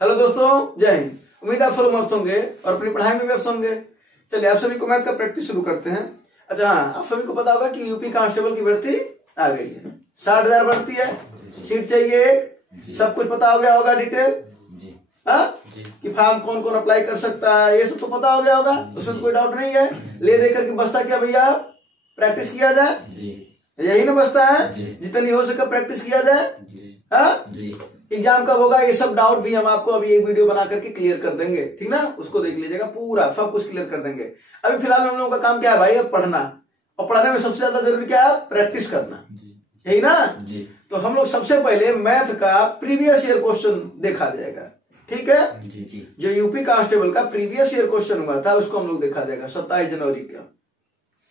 Hello दोस्तों, जय हिंद। उम्मीद आप सब मस्त होंगे और अपनी पढ़ाई में व्यस्त होंगे। चलिए आप सभी को मैथ का प्रैक्टिस शुरू करते हैं। अच्छा हाँ, आप सभी को पता होगा कि यूपी कांस्टेबल की भर्ती आ गई है। 60,000 भर्ती है, सीट चाहिए एक। सब कुछ पता हो गया होगा डिटेल, हाँ कि फॉर्म कौन कौन अप्लाई कर सकता है, ये सब तो पता हो गया होगा, उसमें कोई डाउट नहीं है। ले दे करके बसता क्या भैया, प्रैक्टिस किया जाए, यही ना बसता है। जितनी हो सके प्रैक्टिस किया जाए। हाँ एग्जाम कब होगा, ये सब डाउट भी हम आपको अभी एक वीडियो बना करके क्लियर कर देंगे, ठीक ना। उसको देख लीजिएगा, पूरा सब कुछ क्लियर कर देंगे। अभी फिलहाल हम लोगों का काम क्या है भाई, अब पढ़ना। और पढ़ने में सबसे ज्यादा जरूरी क्या है, प्रैक्टिस करना, यही ना। तो हम लोग सबसे पहले मैथ का प्रीवियस ईयर क्वेश्चन देखा जाएगा, ठीक है। जो यूपी कांस्टेबल का प्रीवियस ईयर क्वेश्चन हुआ था उसको हम लोग देखा जाएगा 27 जनवरी का,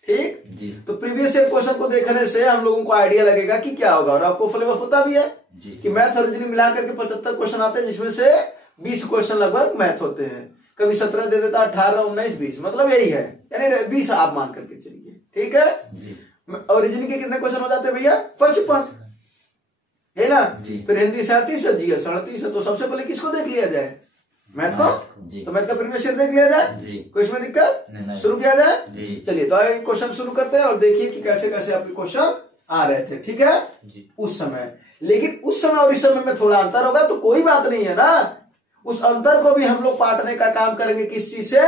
ठीक। तो प्रीवियस ईयर क्वेश्चन को देखने से हम लोगों को आइडिया लगेगा कि क्या होगा। और आपको सिलेबस पता भी है कि मैथ और रीजनिंग मिलाकर के 75 क्वेश्चन आते हैं, जिसमें से 20 क्वेश्चन लगभग मैथ होते हैं। कभी 17 दे देता, 18, 19, 20, मतलब यही है, यानी 20 आप मान करके चलिए, ठीक है। और रीजनिंग के कितने क्वेश्चन हो जाते हैं भैया, 55, है ना। फिर हिंदी 37 है, जीएस 38 है। तो सबसे पहले किसको देख लिया जाए, मैथ को। तो मैथ का प्रीवियस ईयर देख लिया जाए, कोई इसमें दिक्कत, शुरू किया जाए। चलिए तो आगे क्वेश्चन शुरू करते हैं और देखिए कि कैसे कैसे आपके क्वेश्चन आ रहे थे, ठीक है उस समय। लेकिन उस समय और इस समय में थोड़ा अंतर होगा, तो कोई बात नहीं है ना। उस अंतर को भी हम लोग पाटने का काम करेंगे, किस चीज से,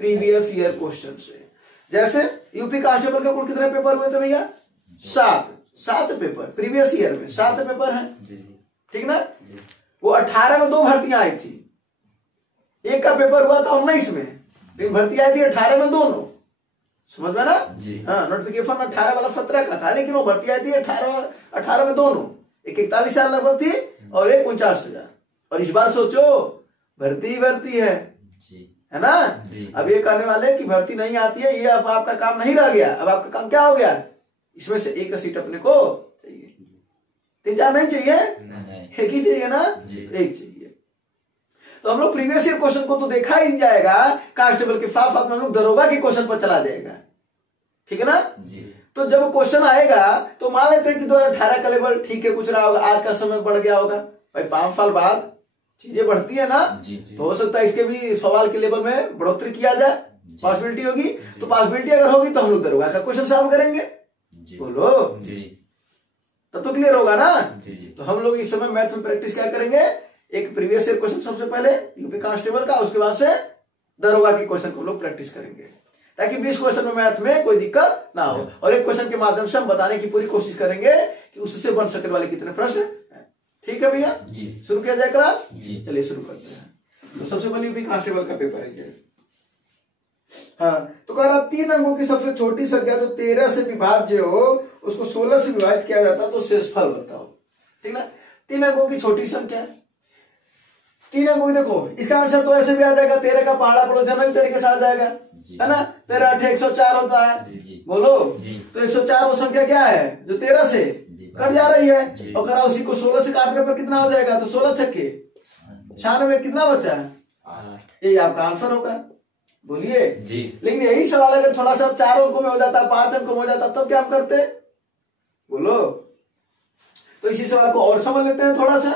प्रीवियस ईयर क्वेश्चन से। जैसे यूपी कांस्टेबल के कुल कितने पेपर हुए थे भैया, 7 पेपर प्रीवियस ईयर में, 7 पेपर हैं, ठीक ना। वो 18 में 2 भर्तियां आई थी, एक का पेपर हुआ था 19 में, 3 भर्ती आई थी 18 में दोनों, समझ में ना। हाँ नोटिफिकेशन 18 वाला 17 का था, लेकिन वो भर्ती आई थी 18 में दोनों। एक 41,000 लगभग थी और एक 49,000। और इस बार सोचो भर्ती है ना। अब ये कहने वाले कि भर्ती नहीं आती है, ये अब आपका काम नहीं रह गया। अब आपका काम क्या हो गया, इसमें से एक सीट अपने को चाहिए, 3-4 नहीं चाहिए, एक ही चाहिए ना, एक चाहिए। तो हम लोग प्रीवियस ईयर क्वेश्चन को तो देखा ही नहीं जाएगा कांस्टेबल के, साथ साथ में हम लोग दरोगा के क्वेश्चन पर चला जाएगा, ठीक है ना। तो जब क्वेश्चन आएगा तो मान लेते हैं कि 2018 का लेवल ठीक है, कुछ रहा होगा, आज का समय बढ़ गया होगा भाई, 5 साल बाद चीजें बढ़ती है ना। तो हो सकता है इसके भी सवाल के लेवल में बढ़ोतरी किया जाए, पॉसिबिलिटी होगी। तो पॉसिबिलिटी अगर होगी तो हम लोग दरोगा का क्वेश्चन सॉल्व करेंगे, बोलो तब तो क्लियर होगा ना। तो हम लोग इस समय मैथ में प्रैक्टिस क्या करेंगे, एक प्रीवियस ईयर क्वेश्चन सबसे पहले यूपी कांस्टेबल का, उसके बाद से दरोगा के क्वेश्चन को लोग प्रैक्टिस करेंगे, ताकि 20 क्वेश्चन में मैथ में कोई दिक्कत ना हो। और एक क्वेश्चन के माध्यम से हम बताने की पूरी कोशिश करेंगे कि उससे बन सकने वाले कितने प्रश्न हैं, ठीक है भैया। शुरू किया जाए क्लास, चलिए शुरू करते हैं। तो सबसे पहले यूपी कांस्टेबल का पेपर है। हाँ तो कह रहा 3 अंकों की सबसे छोटी संख्या जो 13 से विभाज्य हो उसको 16 से विभाजित किया जाता है, तो शेषफल बताओ, ठीक ना। 3 अंकों की छोटी संख्या, 3 अंकों की, देखो इसका आंसर तो ऐसे भी आ जाएगा, 13 का पहाड़ा पड़ो जनरल तरीके से आ जाएगा, है ना। 13 8 104 होता है, बोलो। तो 104 वो संख्या क्या है जो 13 से कट जा रही है, और अगर उसी को 16 से काटने पर कितना हो जाएगा, तो 16 छक्के 96, कितना बचा है, ये आपका आंसर होगा, बोलिए। लेकिन यही सवाल अगर थोड़ा सा 4 अंकों में हो जाता, 5 अंकों में हो जाता, तब क्या हम करते, बोलो। तो इसी सवाल को और समझ लेते हैं थोड़ा सा।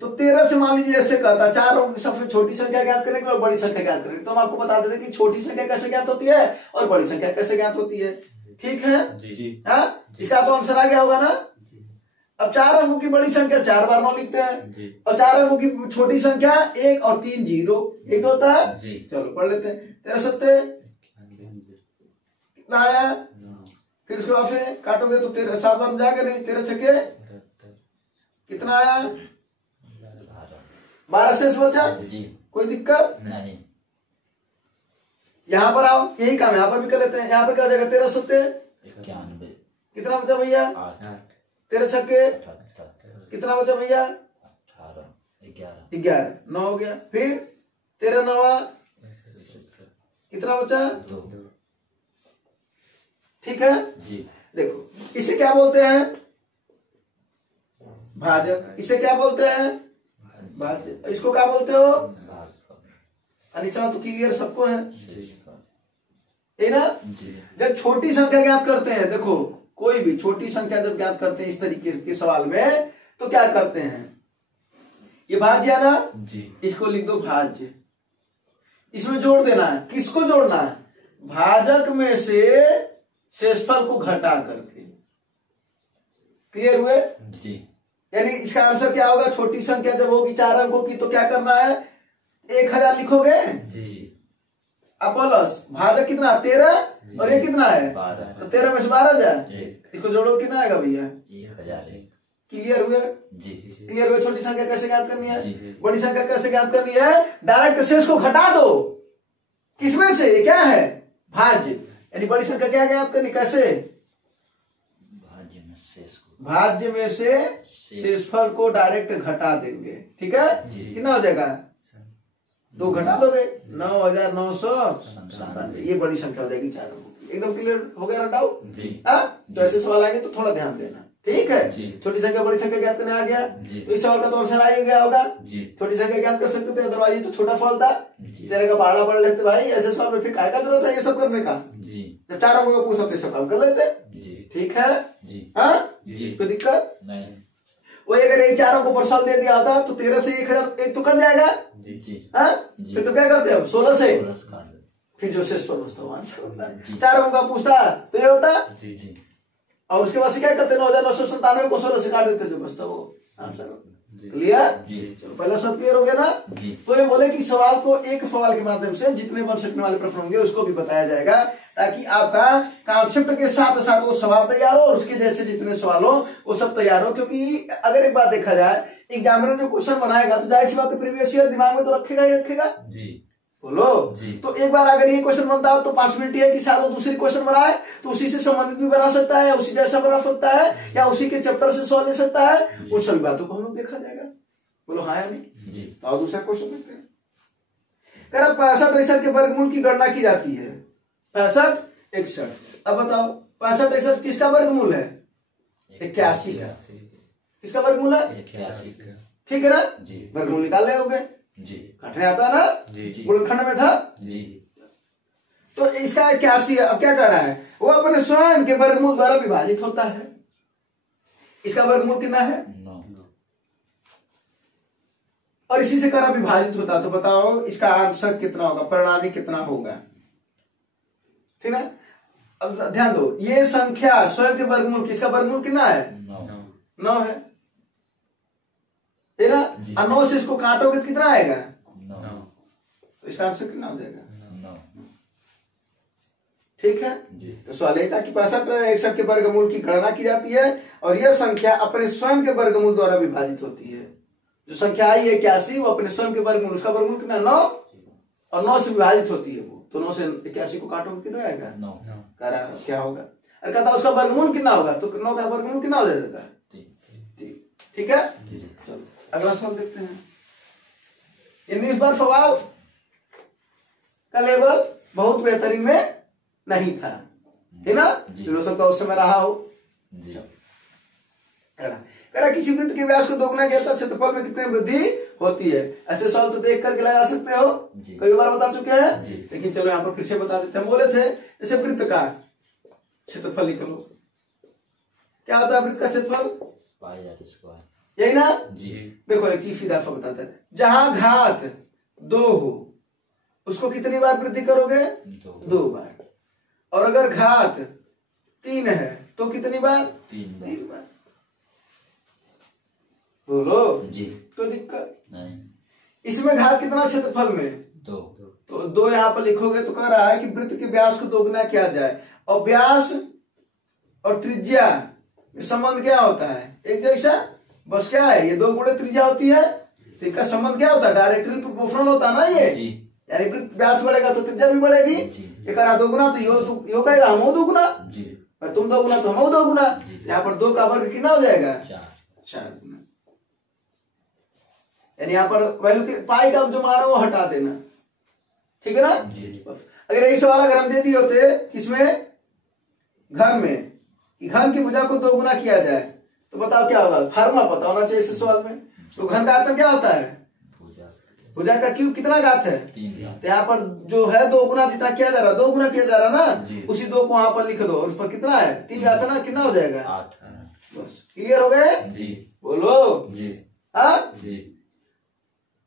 तो 13 से मान लीजिए ऐसे कहता, 4 अंक की सबसे छोटी संख्या ज्ञात करेंगे और बड़ी संख्या ज्ञात करेंगे। तो हम आपको बता देते हैं कि छोटी संख्या कैसे ज्ञात होती है और बड़ी संख्या कैसे ज्ञात होती है, ठीक है। हाँ इसका तो आंसर आ गया होगा ना। अब 4 अंकों की बड़ी संख्या 4 बार 9 लिखते हैं, और 4 अंकों की छोटी संख्या 1 और 3 0 एक होता है। चलो पढ़ लेते हैं। 13 सत्ते कितना आया, फिर उसके बाद से काटोगे तो 13 7 बार में जाएगा नहीं, 13 छक्के कितना आया, 12 शेष बचा, कोई दिक्कत नहीं। यहां पर आओ, यही काम यहां पर भी कर लेते हैं। यहां पर क्या हो जाएगा, 13 सत्ते 91, कितना बचा भैया, 13 छक्के कितना बचा भैया, 11 9 हो गया। फिर 13 9 कितना बचा, 2, ठीक है। देखो इसे क्या बोलते हैं, भाजक। इसे क्या बोलते हैं, भाज्य। इसको क्या बोलते हो, अनिचा। तो क्लियर सबको है, ना। जब छोटी संख्या ज्ञात करते हैं, देखो कोई भी छोटी संख्या जब ज्ञात करते हैं इस तरीके के सवाल में, तो क्या करते हैं, ये भाज्य है ना जी। इसको लिख दो भाज्य। इसमें जोड़ देना है, किसको जोड़ना है? भाजक में से शेषफल को घटा करके। क्लियर हुए? जी। यानी इसका आंसर क्या होगा? छोटी संख्या जब होगी 4 अंकों की तो क्या करना है? 1000 लिखोगे जी। प्लस भाजक कितना 13 और ये कितना है 12। तो 13 में से 12 जाए, एक। इसको जोड़ो कितना आएगा भैया? 1001। क्लियर हुए? जी। क्लियर हुए? छोटी संख्या कैसे ज्ञात करनी है, जी। बड़ी संख्या कैसे ज्ञात करनी है? डायरेक्ट शेष को घटा दो। किसमें से? ये क्या है? भाज्य। यानी बड़ी संख्या क्या ज्ञात करनी? कैसे? भाज्य में शेष को, भाज्य में से शेषफल को डायरेक्ट घटा देंगे। ठीक है? कितना हो जाएगा? 2 घटा दोगे 9997। ये बड़ी संख्या हो जाएगी 4 अंकों की। एकदम क्लियर हो गया ना डाउट? जी। तो ऐसे सवाल आएंगे तो थोड़ा ध्यान देना। ठीक है? जी। छोटी संख्या बड़ी संख्या ज्ञात करने आ गया जी। तो इस सवाल का तो आंसर आ ही गया होगा। जी। छोटी संख्या ज्ञात कर सकते थे, अदरवाइज तो छोटा सवाल था। जी। तेरे का पहाड़ा पढ़ लेते भाई, ऐसे सवाल में फिर काय का जरूरत है ये सब करने का? जी। जब 4 अंकों का पूछा तो सब काम कर लेते। जी। ठीक है? जी। हाँ जी। कोई दिक्कत नहीं। वो अगर यही 4 अंकों पर सवाल दे दिया होता तो 13 से 1000 एक तो कट जाएगा। जी। जी। हाँ जी। फिर तो क्या करते हम 16 से, 16 से काट दो। फिर जो शेष पर बचता वो आंसर होता है। जी। 4 अंकों का पूछता तो ये होता, जी। जी। और उसके बाद से क्या करते 9997 को 16 से काट देते, जो बचता वो आंसर होता। क्लियर? जी। चलो पहला सब क्लियर हो गया ना? जी। तो ये बोले कि सवाल को एक सवाल के माध्यम से जितने बन सकने वाले प्रश्न होंगे उसको भी बताया जाएगा, ताकि आपका कॉन्सेप्ट के साथ साथ वो सवाल तैयार हो और उसके जैसे जितने सवाल हो वो सब तैयार हो। क्योंकि अगर एक बात देखा जाए, एग्जामिनर जो क्वेश्चन बनाएगा तो जाहिर सी बात है प्रीवियस ईयर दिमाग में तो रखेगा ही रखेगा। जी। बोलो जी। तो एक बार अगर ये क्वेश्चन बनता है तो पॉसिबिलिटी है कि शायद वो दूसरी क्वेश्चन बनाए तो उसी से संबंधित भी बना सकता है, उसी जैसा बना सकता है, या उसी के चैप्टर से सवाल ले सकता है। उन सभी बातों को हम लोग देखा जाएगा। बोलो हाँ या नहीं? जी। तो और दूसरा क्वेश्चन देखते हैं। 65 के वर्गमूल की गणना की जाती है। 65 61। अब बताओ 65 61 किसका वर्गमूल है? 81 का। किसका वर्गमूल है? 81 का। ठीक है ना? जी। वर्गमूल निकाल ले होगे, जी। काटने आता ना? जी। जी। गुणनखंड में था। जी। तो इसका 81 है। अब क्या कर रहा है वो? अपने स्वयं के वर्गमूल द्वारा विभाजित होता है। इसका वर्गमूल कितना है? 9। और इसी से करा विभाजित होता है। तो बताओ इसका आंसर कितना होगा, परिणामी कितना होगा? ठीक है? अब ध्यान दो, ये संख्या स्वयं के वर्गमूल, किसका वर्गमूल कितना है? 9 है ना? और 9 से इसको काटोगे तो कितना आएगा? 9। तो इसका आंसर कितना हो जाएगा? 9। ठीक है? जी। तो सवाल यह था कि 65 61 के वर्गमूल की गणना की जाती है और यह संख्या अपने स्वयं के वर्गमूल द्वारा विभाजित होती है। जो संख्या आई है 81 वो अपने स्वयं के वर्गमूल, उसका वर्गमूल कितना 9 और 9 से विभाजित होती है वो। तो 9 से 81 को काटोगे कितना आएगा? 9। कह रहा क्या होगा? अरे कहता उसका वर्गमूल कितना होगा? तो 9 का वर्गमूल कितना हो जाएगा? ठीक है? चलो अगला सवाल देखते हैं। 19 बार सवाल का लेवल बहुत बेहतरीन में नहीं था, है ना? हो सकता उस समय रहा हो। कह रहा किसी वृत्त के व्यास को दोगुना किया तो क्षेत्रफल में कितनी वृद्धि होती है? ऐसे सवाल तो देख करके लगा सकते हो, कई बार बता चुके हैं, लेकिन चलो यहाँ पर फिर से बता देते हैं। बोले थे जैसे वृत्त का क्षेत्रफल निकलो, क्या होता है वृत्त का क्षेत्रफल? यही ना? जी। देखो एक चीज सीधा सा बताते हैं, जहां घात 2 हो उसको कितनी बार वृद्धि करोगे? 2 बार। और अगर घात 3 है तो कितनी बार? 3 बार। बोलो जी। तो दिक्कत नहीं। इसमें घात कितना क्षेत्रफल में? 2। तो 2 यहाँ पर लिखोगे तो कह रहा है कि वृत्त के व्यास को दोगुना किया जाए, और व्यास और त्रिज्या में संबंध क्या होता है? एक जैसा। बस क्या है, ये 2 गुणे त्रिज्या होती है तो इनका संबंध क्या होता है? डायरेक्टली प्रोपोर्शनल होता है ना ये। यानी वृत्त व्यास बढ़ेगा तो त्रिज्या भी बढ़ेगी। ये कह रहा 2 गुना तो यो कहेगा हम 2 गुना, और तुम 2 गुना तो हम 2 गुना। यहाँ पर 2 का वर्ग कितना हो जाएगा? 4 गुना। यानी यहाँ पर वैल्यू के पाई का जो मान है वो हटा देना। ठीक है ना? अगर यही सवाल अगर हम दे दिए होते किसमें? घन में, कि घन की भुजा को 2 गुना किया जाए तो बताओ क्या होगा? फार्मूला पता होना चाहिए इस सवाल में। तो घन का आयतन क्या होता है? भुजा का क्यूब कितना घात है? 3। तो यहाँ पर जो है 2 गुना जितना किया जा रहा है, 2 गुना किया जा रहा है ना, उसी 2 को वहां पर लिख दो और उस पर कितना है? 3 घात है ना, कितना हो जाएगा? 8। बस क्लियर हो गए? जी। बोलो जी। हाँ? जी।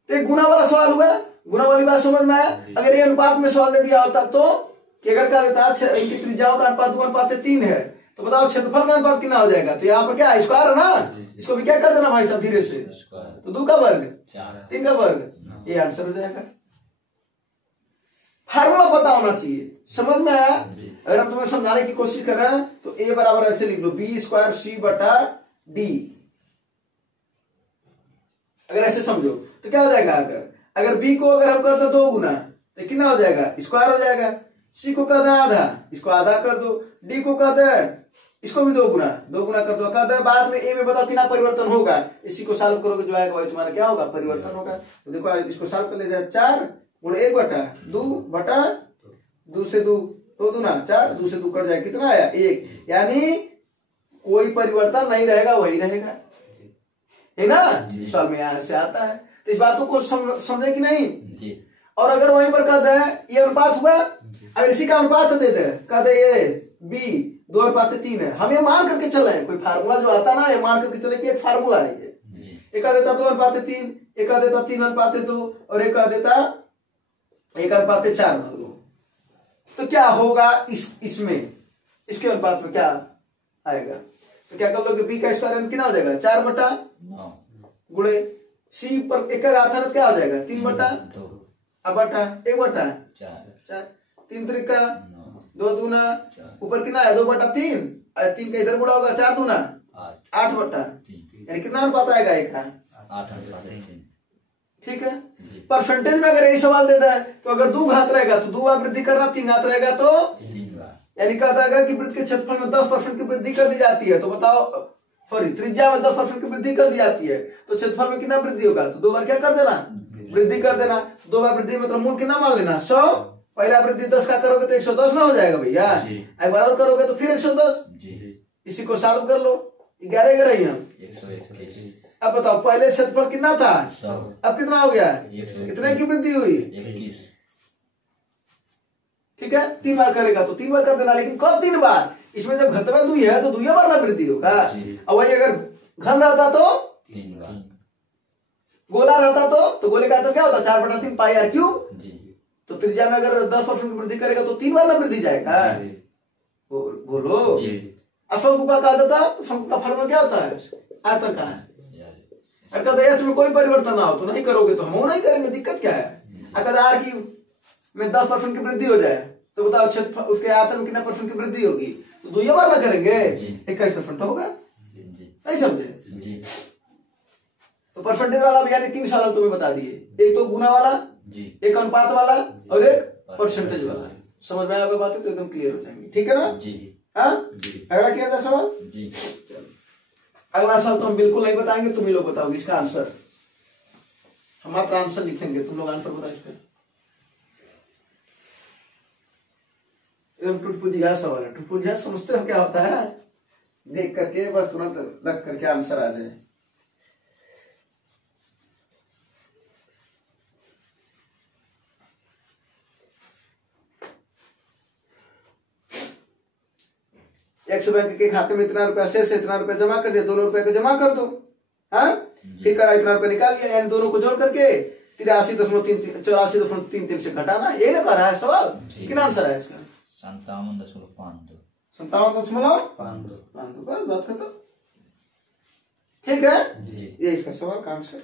तो एक गुना वाला सवाल हुआ, गुना वाली बात समझ में आया। अगर ये अनुपात में सवाल दे दिया होता तो कि अगर क्या देता है इनकी त्रिज्याओं का अनुपात 2:3 है, तो बताओ क्षेत्रफल का अनुपात कितना हो जाएगा। तो यहाँ पर क्या स्क्वायर है ना, इसको भी क्या कर देना भाई साहब धीरे से, तो 2 का वर्ग 3 का वर्ग, ये आंसर हो जाएगा। फार्मूला पता होना चाहिए, समझ में आया। अगर हम तुम्हें समझाने की कोशिश कर रहे हैं तो ए बराबर ऐसे लिख लो b² c/d। अगर ऐसे समझो तो क्या हो जाएगा, अगर b को अगर हम कर दो 2 गुना तो कितना हो जाएगा, स्क्वायर हो जाएगा। c को कर दे आधा, इसको आधा कर दो। d को कर दे, इसको भी 2 गुना कर दो। कर दे बाद में a में बताओ कितना परिवर्तन होगा, इसी को सॉल्व करोगे जो आएगा वही तुम्हारा क्या होगा, परिवर्तन होगा। तो देखो इसको सॉल्व कर ले जाए, 4 गुणे 1/2 से 2 दूना 4, 2 से 2 कट जाए, कितना आया 1, यानी कोई परिवर्तन नहीं रहेगा, वही रहेगा, है ना। सवाल में यहां से आता है, तो इस बातों को समझे कि नहीं जी। और अगर वहीं पर कह दे ये अनुपात हुआ, अगर इसी का अनुपात दे दे, कह दे ये b 2:3 है, हम ये मान करके चल रहे हैं, कोई फार्मूला जो आता ना ये मान करके चले कि एक फार्मूला है ये, एक कह देता 2:3, एक कह देता 3:2 और एक कह देता 1:4 मान लो, तो क्या होगा इसमें, इसके अनुपात में क्या आएगा। तो क्या कर लोगे, b का स्क्वायर कितना हो जाएगा 4/9 गुणे c पर एक का आधार क्या हो जाएगा 3/2 अब 1/4 3 त्रिका 2 दूना ऊपर कितना है 2/3, 3 का इधर गुणा होगा 4 दूना 8/3, यानी कितना अनुपात आएगा एक का 8/3। ठीक है। परसेंटेज में अगर यही सवाल देता है तो अगर 2 घात रहेगा तो 2 बार वृद्धि करना, 3 घात रहेगा तो 3 बार, यानी कहता है कि वृत्त के क्षेत्रफल में 10% की वृद्धि कर दी जाती है, तो बताओ सॉरी त्रिज्या में 10% की वृद्धि कर दी जाती है, तो क्षेत्रफल में कितना वृद्धि होगा, तो 2 बार क्या कर देना वृद्धि कर देना। 2 बार वृद्धि मतलब मूल कितना मान लेना 100, पहला वृद्धि 10 का करोगे तो 110 ना हो जाएगा भैया, एक बार और करोगे तो फिर 110, इसी को सॉल्व कर लो, 11 ही हम 121। अब बताओ पहले क्षेत्रफल कितना था, अब कितना हो गया, 121। कितने की वृद्धि हुई 21। ठीक है। 3 बार करेगा तो 3 बार कर देना, लेकिन कब 3 बार, इसमें जब घटवा दुई है तो दुइया बार ना वृद्धि होगा। और वही अगर घन रहता तो 3 बार, गोला रहता तो गोले का तो क्या होता 4/3 पाई r क्यूब। तो त्रिज्या में अगर 10% की वृद्धि करेगा तो 3 बार ना वृद्धि जाएगा, बोलो। अब शंकु का कहा देता तो शंकु का फॉर्मूला क्या होता है आयतन का है, अगर एच में कोई परिवर्तन ना हो तो नहीं करोगे तो हम नहीं करेंगे, दिक्कत क्या है। अगर r की में 10% की वृद्धि हो जाए तो बताओ क्षेत्र उसके आयतन में कितना % की वृद्धि होगी, तो 2 बार ना करेंगे 21% होगा, नहीं समझे। तो परसेंटेज वाला भी यानी 3 सवाल तुम्हें बता दिए, एक तो गुना वाला, एक अनुपात वाला और एक परसेंटेज वाला। समझ में आया बात है तो एकदम क्लियर हो जाएंगे, ठीक है ना जी। हाँ अगला क्या था सवाल जी, अगला सवाल तो हम बिल्कुल नहीं बताएंगे, तुम ही लोग बताओगे इसका आंसर, हम मात्र आंसर लिखेंगे, तुम लोग आंसर बताओ इसका। एकदम टुटपुजिया सवाल है, टुटपुजिया समझते हो क्या होता है, देख करके बस तुरंत रख करके आंसर आ जाए। एक्स बैंक के खाते में इतना रुपया शेष है, इतना रुपया जमा कर दिया, 2 रुपए को जमा कर दो, हाँ ठीक करा, इतना रुपया निकाल लिया, यानी दोनों को जोड़ करके 84.33 से घटाना, ये ना कर रहा है सवाल। कितना आंसर है इसका 57.52। 57.52 बस बात खत्म, ठीक है। ये इसका सवाल का आंसर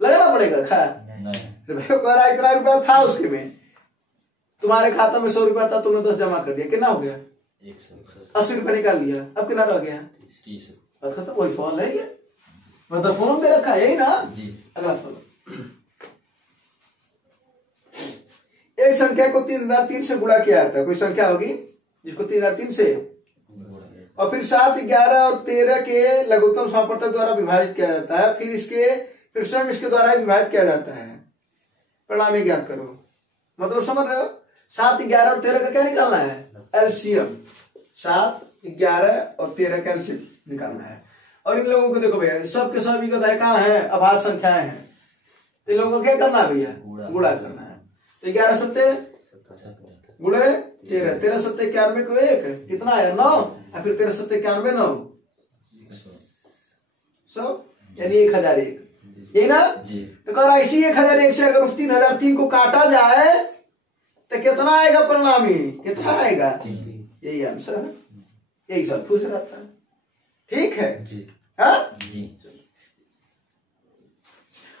लगाना पड़ेगा खा नहीं, इतना रुपया था उसके में, तुम्हारे खाता में 100 रुपया था, तुमने 10 जमा कर दिया, कितना हो गया 80 रुपया निकाल लिया, अब कितना रह गया 30। खत्म, वही फॉल है ये, मतलब फोन दे रखा है यही ना जी। अगला फॉल, एक संख्या को 3003 से गुणा किया जाता है, कोई संख्या होगी जिसको 3003 से और फिर 7, 11 और 13 के लघुत्तम समापवर्तक द्वारा विभाजित किया जाता है, फिर स्वयं इसके द्वारा विभाजित किया जाता है, परिणाम ज्ञात करो। मतलब समझ रहे हो, 7, 11 और 13 का क्या निकालना है एलसीएम, 7, 11 और 13 का एलसीएम निकालना है। और इन लोगों को देखो भैया सब के सब विगत कहाँ है, अभाज्य संख्याएं हैं, तो इन लोगों को क्या करना है भैया गुणा करना है। तो 11 सत्ते गुणे 13, 13 सत्ते 91 को 1 कितना है 9, और फिर 13 सत्ते 91 9 100, यानी 1001। यही ना? जी तो कह रहा है इसी 1001 से अगर उस 3003 को काटा जाए तो कितना आएगा परिणामी? कितना आएगा? यही आंसर है, यही सब पूछ रहा था। ठीक है जी हाँ? जी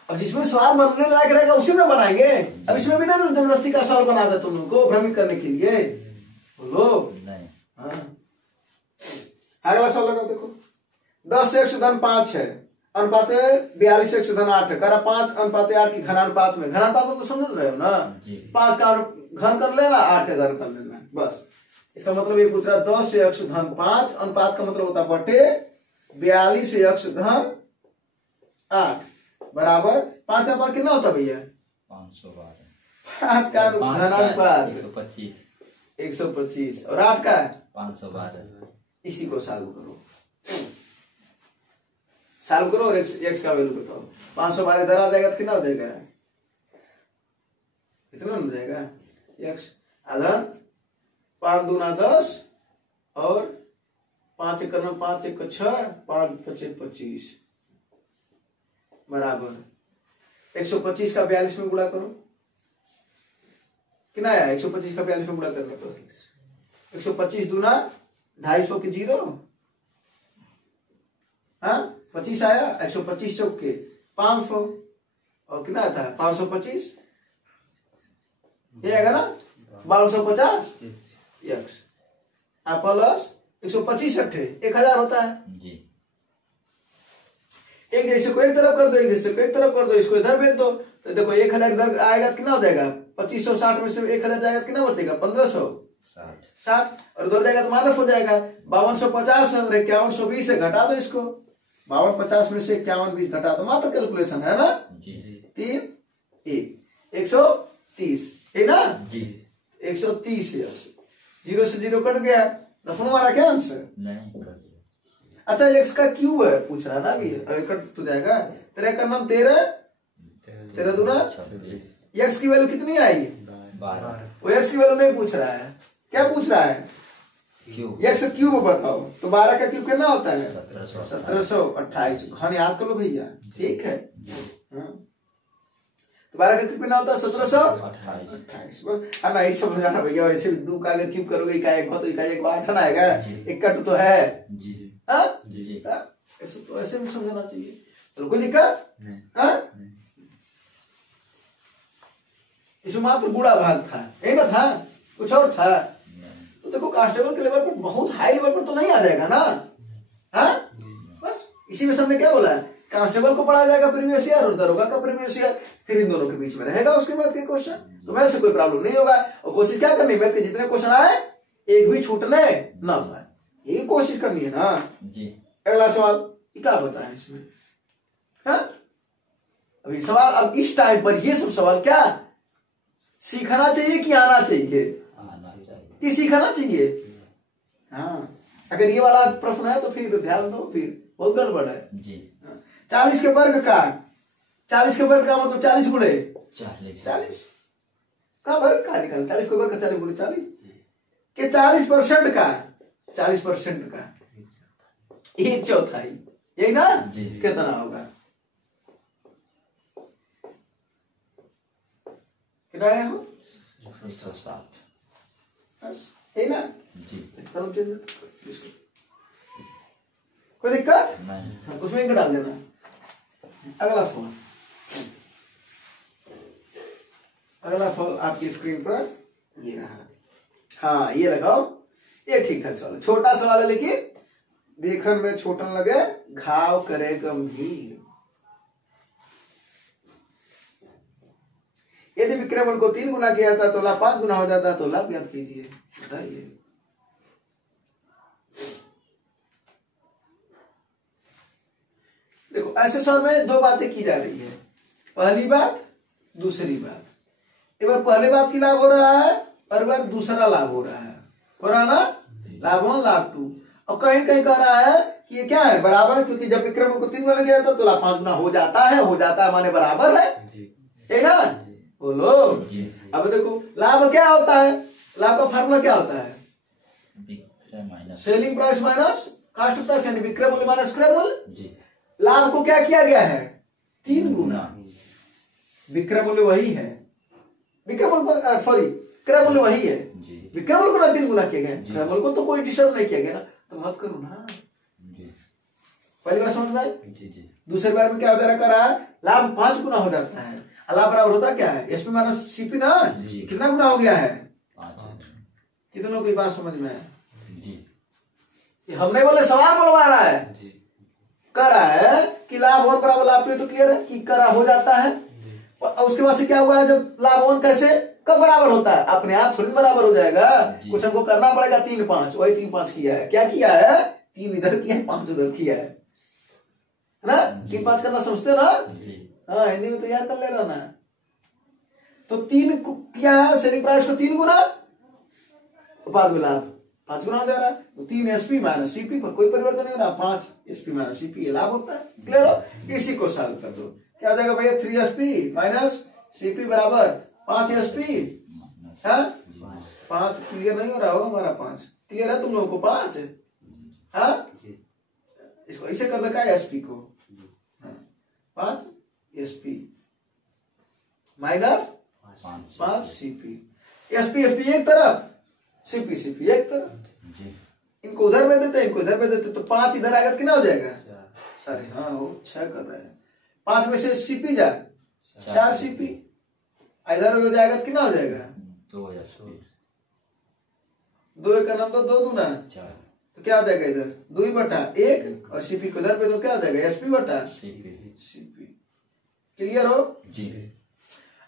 अब जिसमें सवाल बनने लायक रहेगा उसी में बनाएंगे। अब इसमें भी ना जबरदस्ती का सवाल बना दे तुम लोग को भ्रमित करने के लिए। बोलो नहीं हाँ। अगला सवाल लगाओ। देखो 10 से 1/5 है, अनुपात 42 से 1/8 है। कह रहा 5 अनुपात 8 की घनानुपात में, घनानुपात में तो समझ रहे हो ना? जी 5 का घन कर लेना, 8 का घन कर लेना, बस। इसका मतलब ये पूछ रहा है 10 से x-5 अनुपात का मतलब होता है बटे 42 से x-8 बराबर 5 का अनुपात कितना होता भैया? 512 5 का घनानुपात 125 125 और 8 का 512 इसी को सॉल्व करो, सॉल्व करो और x का वैल्यू बताओ। 512 इधर आ जाएगा तो कितना हो जाएगा? कितना हो जाएगा? x आधा 5 दूना 10 और 5 1 9 5 1 6 5 5 25 बराबर 125 का 42 में गुणा करो। कितना आया? 125 का 42 में गुणा करने पर 125 दूना 250 के 0 हाँ 25 आया। 125 चौके 500 और कितना था? 525 ये आएगा ना 1250 x प्लस 125 अट्ठे 1000 होता है। जी एक जैसे को एक तरफ कर दो, एक जैसे को एक तरफ कर दो, इसको इधर भेज दो तो देखो 1000 इधर आएगा तो कितना हो जाएगा? 2560 में से 1000 जाएगा तो कितना बचेगा? 1560 और उधर जाएगा तो माइनस हो जाएगा 5250 और 5120 से घटा दो इसको। 5250 में से 5120 घटा दो, मात्र कैलकुलेशन है ना? जी 3 1 130 है ना? जी 130 0 से 0 कट गया, दफन हमारा क्या आंसर? नहीं कर दिया। अच्छा x का क्यूब है पूछ रहा ना अभी, अगर कट तो जाएगा। 13 का नाम 13 13 दूना 26 x की वैल्यू कितनी आई? 12 वो x की वैल्यू नहीं पूछ रहा है, क्या पूछ रहा है? क्यों x क्यूब बताओ। तो 12 का क्यूब कितना होता है? 1728 1728। घन याद कर लो भैया, ठीक है हाँ। तो 12 का क्यूब कितना होता है? 1728 है ना? इस सब जाना भैया, वैसे भी 2 का अगर क्यूब करोगे इकाई एक तो इकाई एक 8 ना आएगा, एक कट तो है जी हाँ? जी ऐसे तो ऐसे भी समझना चाहिए। तो कोई दिक्कत हाँ? इसमें मात्र गुणा भाग था, यही ना था? कुछ और था? तो देखो कांस्टेबल के लेवल पर, बहुत हाई लेवल पर तो नहीं आ जाएगा ना हाँ? बस इसी में हमने क्या बोला है, कांस्टेबल को पढ़ाया जाएगा प्रीवियस ईयर और दरोगा का प्रीवियस ईयर, फिर इन दोनों के बीच में रहेगा उसके बाद के क्वेश्चन। तो मैथ से कोई प्रॉब्लम नहीं होगा और कोशिश क्या करनी है, मैथ के जितने क्वेश्चन आए एक भी छूटने ना पाए, यही कोशिश करनी है ना जी। अगला सवाल क्या बताएं इसमें हाँ? अभी सवाल अब इस टाइम पर ये सब सवाल क्या सीखना चाहिए कि आना चाहिए? आना चाहिए कि सीखना चाहिए हाँ। अगर ये वाला प्रश्न है तो फिर ध्यान दो, फिर बहुत गड़बड़ है जी। 40 के वर्ग का 40 के वर्ग का मतलब 40 गुणे 40 का वर्ग का निकाल, 40 के वर्ग का 40 गुणे 40 के 40% का 40% का 1/4 यही ना जी। कितना होगा? कितना आया हो? 160 बस यही ना? जी। कलम चेंज कर। कोई दिक्कत नहीं उसमें इनको डाल देना। अगला फॉल, अगला फॉल आपकी स्क्रीन पर ये रहा हाँ, ये लगाओ, ये ठीक ठाक सवाल है, छोटा सवाल है लेकिन देखन में छोटन लगे घाव करे गंभीर। यदि विक्रमण को 3 गुना किया था तो लाभ 5 गुना हो जाता, तो लाभ याद कीजिए, बताइए। देखो ऐसे सवाल में 2 बातें की जा रही है, पहली बात दूसरी बात। एक बार पहले बात की लाभ हो रहा है और एक बार दूसरा लाभ हो रहा है, हो रहा ना? लाभ 1 लाभ 2। और कहीं कहीं कह रहा है कि ये क्या है बराबर, क्योंकि जब विक्रम को 3 गुना किया था तो लाभ 5 गुना हो जाता है माने बराबर है ना? बोलो जी। अब देखो लाभ क्या होता है, लाभ का फार्मूला क्या होता है? विक्रय minus selling price minus cost price, यानी विक्रय मूल्य माइनस क्रय मूल्य। जी। लाभ को क्या किया गया है? 3 गुना विक्रय मूल्य वही है, विक्रय मूल्य सॉरी क्रय मूल्य वही है, जी विक्रय मूल्य को ना 3 गुना किया गया, क्रय मूल्य को तो कोई डिस्टर्ब नहीं किया गया ना, तो मत करो ना। जी पहली बार समझ में आई। जी जी दूसरी बार में क्या हो रहा है, लाभ 5 गुना हो जाता है, लाभ बराबर होता क्या है, एसपी माइनस सीपी ना, जी। कितना गुना हो गया है, 5 कितनों की बात समझ में है। जी हमने बोले सवाल बुलवा रहा है, जी कह रहा है कि लाभ और बराबर लाभ पे तो क्लियर है कि करा हो जाता है, और उसके बाद से क्या हुआ है, जब लाभ और कैसे कब बराबर होता है, अपने आप थोड़ी बराबर हो जाएगा, कुछ हमको करना पड़ेगा, 3 5, वही 3 5 किया है, क्या किया है, 3 इधर किया है, 5 उधर किया है ना, 3 5 करना समझते हो ना, जी हाँ हिंदी में तैयार कर ले रहा ना। तो 3 किया है, सेलिंग प्राइस को 3 गुना, बाद में लाभ 5 गुना हो जा रहा है, तो 3 एसपी माइनस सीपी पर कोई परिवर्तन नहीं हो रहा, 5 एसपी माइनस सीपी ये लाभ होता है, क्लियर हो। इसी को सॉल्व कर दो, क्या हो जाएगा भैया, 3 एसपी माइनस सीपी बराबर 5 एसपी, हाँ 5 क्लियर नहीं हो रहा हो हमारा, 5 क्लियर है तुम लोगों को, 5 हाँ इसको ऐसे कर रखा है एसपी को, 5 SP minus 5 CP, SP SP एक तरफ, सीपी सीपी एक तरफ, जी इनको उधर में देते इनको इधर में देते, तो 5 इधर आएगा कितना हो जाएगा, अरे हाँ वो 6 कर रहे हैं, 5 में से सीपी जा 4 सीपी, इधर हो जाएगा तो कितना हो जाएगा, 2 एसपी 2 एक का नाम तो 2 दूना, 4 तो क्या हो जाएगा इधर 2 बटा 1, और सीपी को इधर पे तो क्या हो जाएगा एसपी बटा सीपी सीपी, क्लियर हो। जी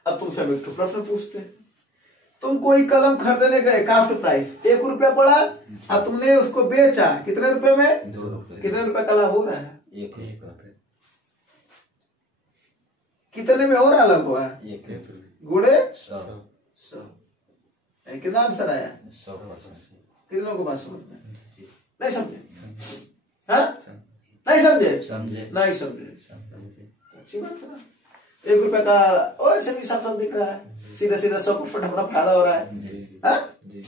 अब तुमसे हम एक तो प्रश्न पूछते हैं, तुम कोई कलम खरीदने गए, कास्ट प्राइस 1 रुपया पड़ा, और तुमने उसको बेचा कितने रुपए में, 2 रुपए कितने रुपए का लाभ हो रहा है, 1 रुपए कितने में और अलग हुआ, 1 रुपए गुड़े 100 कितना आंसर आया, 100%। कितनों को बात समझ में नहीं समझे, हाँ नहीं समझे, समझे नहीं समझे, अच्छी बात है ना, 1 रुपए का और ऐसे भी सब दिख रहा है, सीधा सीधा 100% हमारा फायदा हो रहा है, जी हाँ जी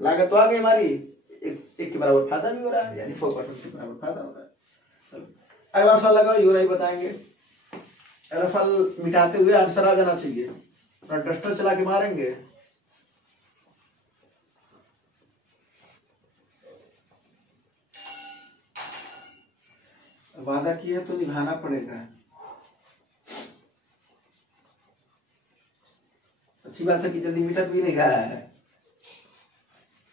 लागत तो आ गई हमारी, एक के बराबर फायदा भी हो रहा है, यानी 4% के बराबर फायदा हो रहा है। अगला सवाल लगाओ, यू नहीं बताएंगे, अगला फल मिटाते हुए आंसर आ जाना चाहिए, और डस्टर चला के मारेंगे, वादा किया तो निभाना पड़ेगा, अच्छी बात है कि जल्दी मिटक भी नहीं रहा है,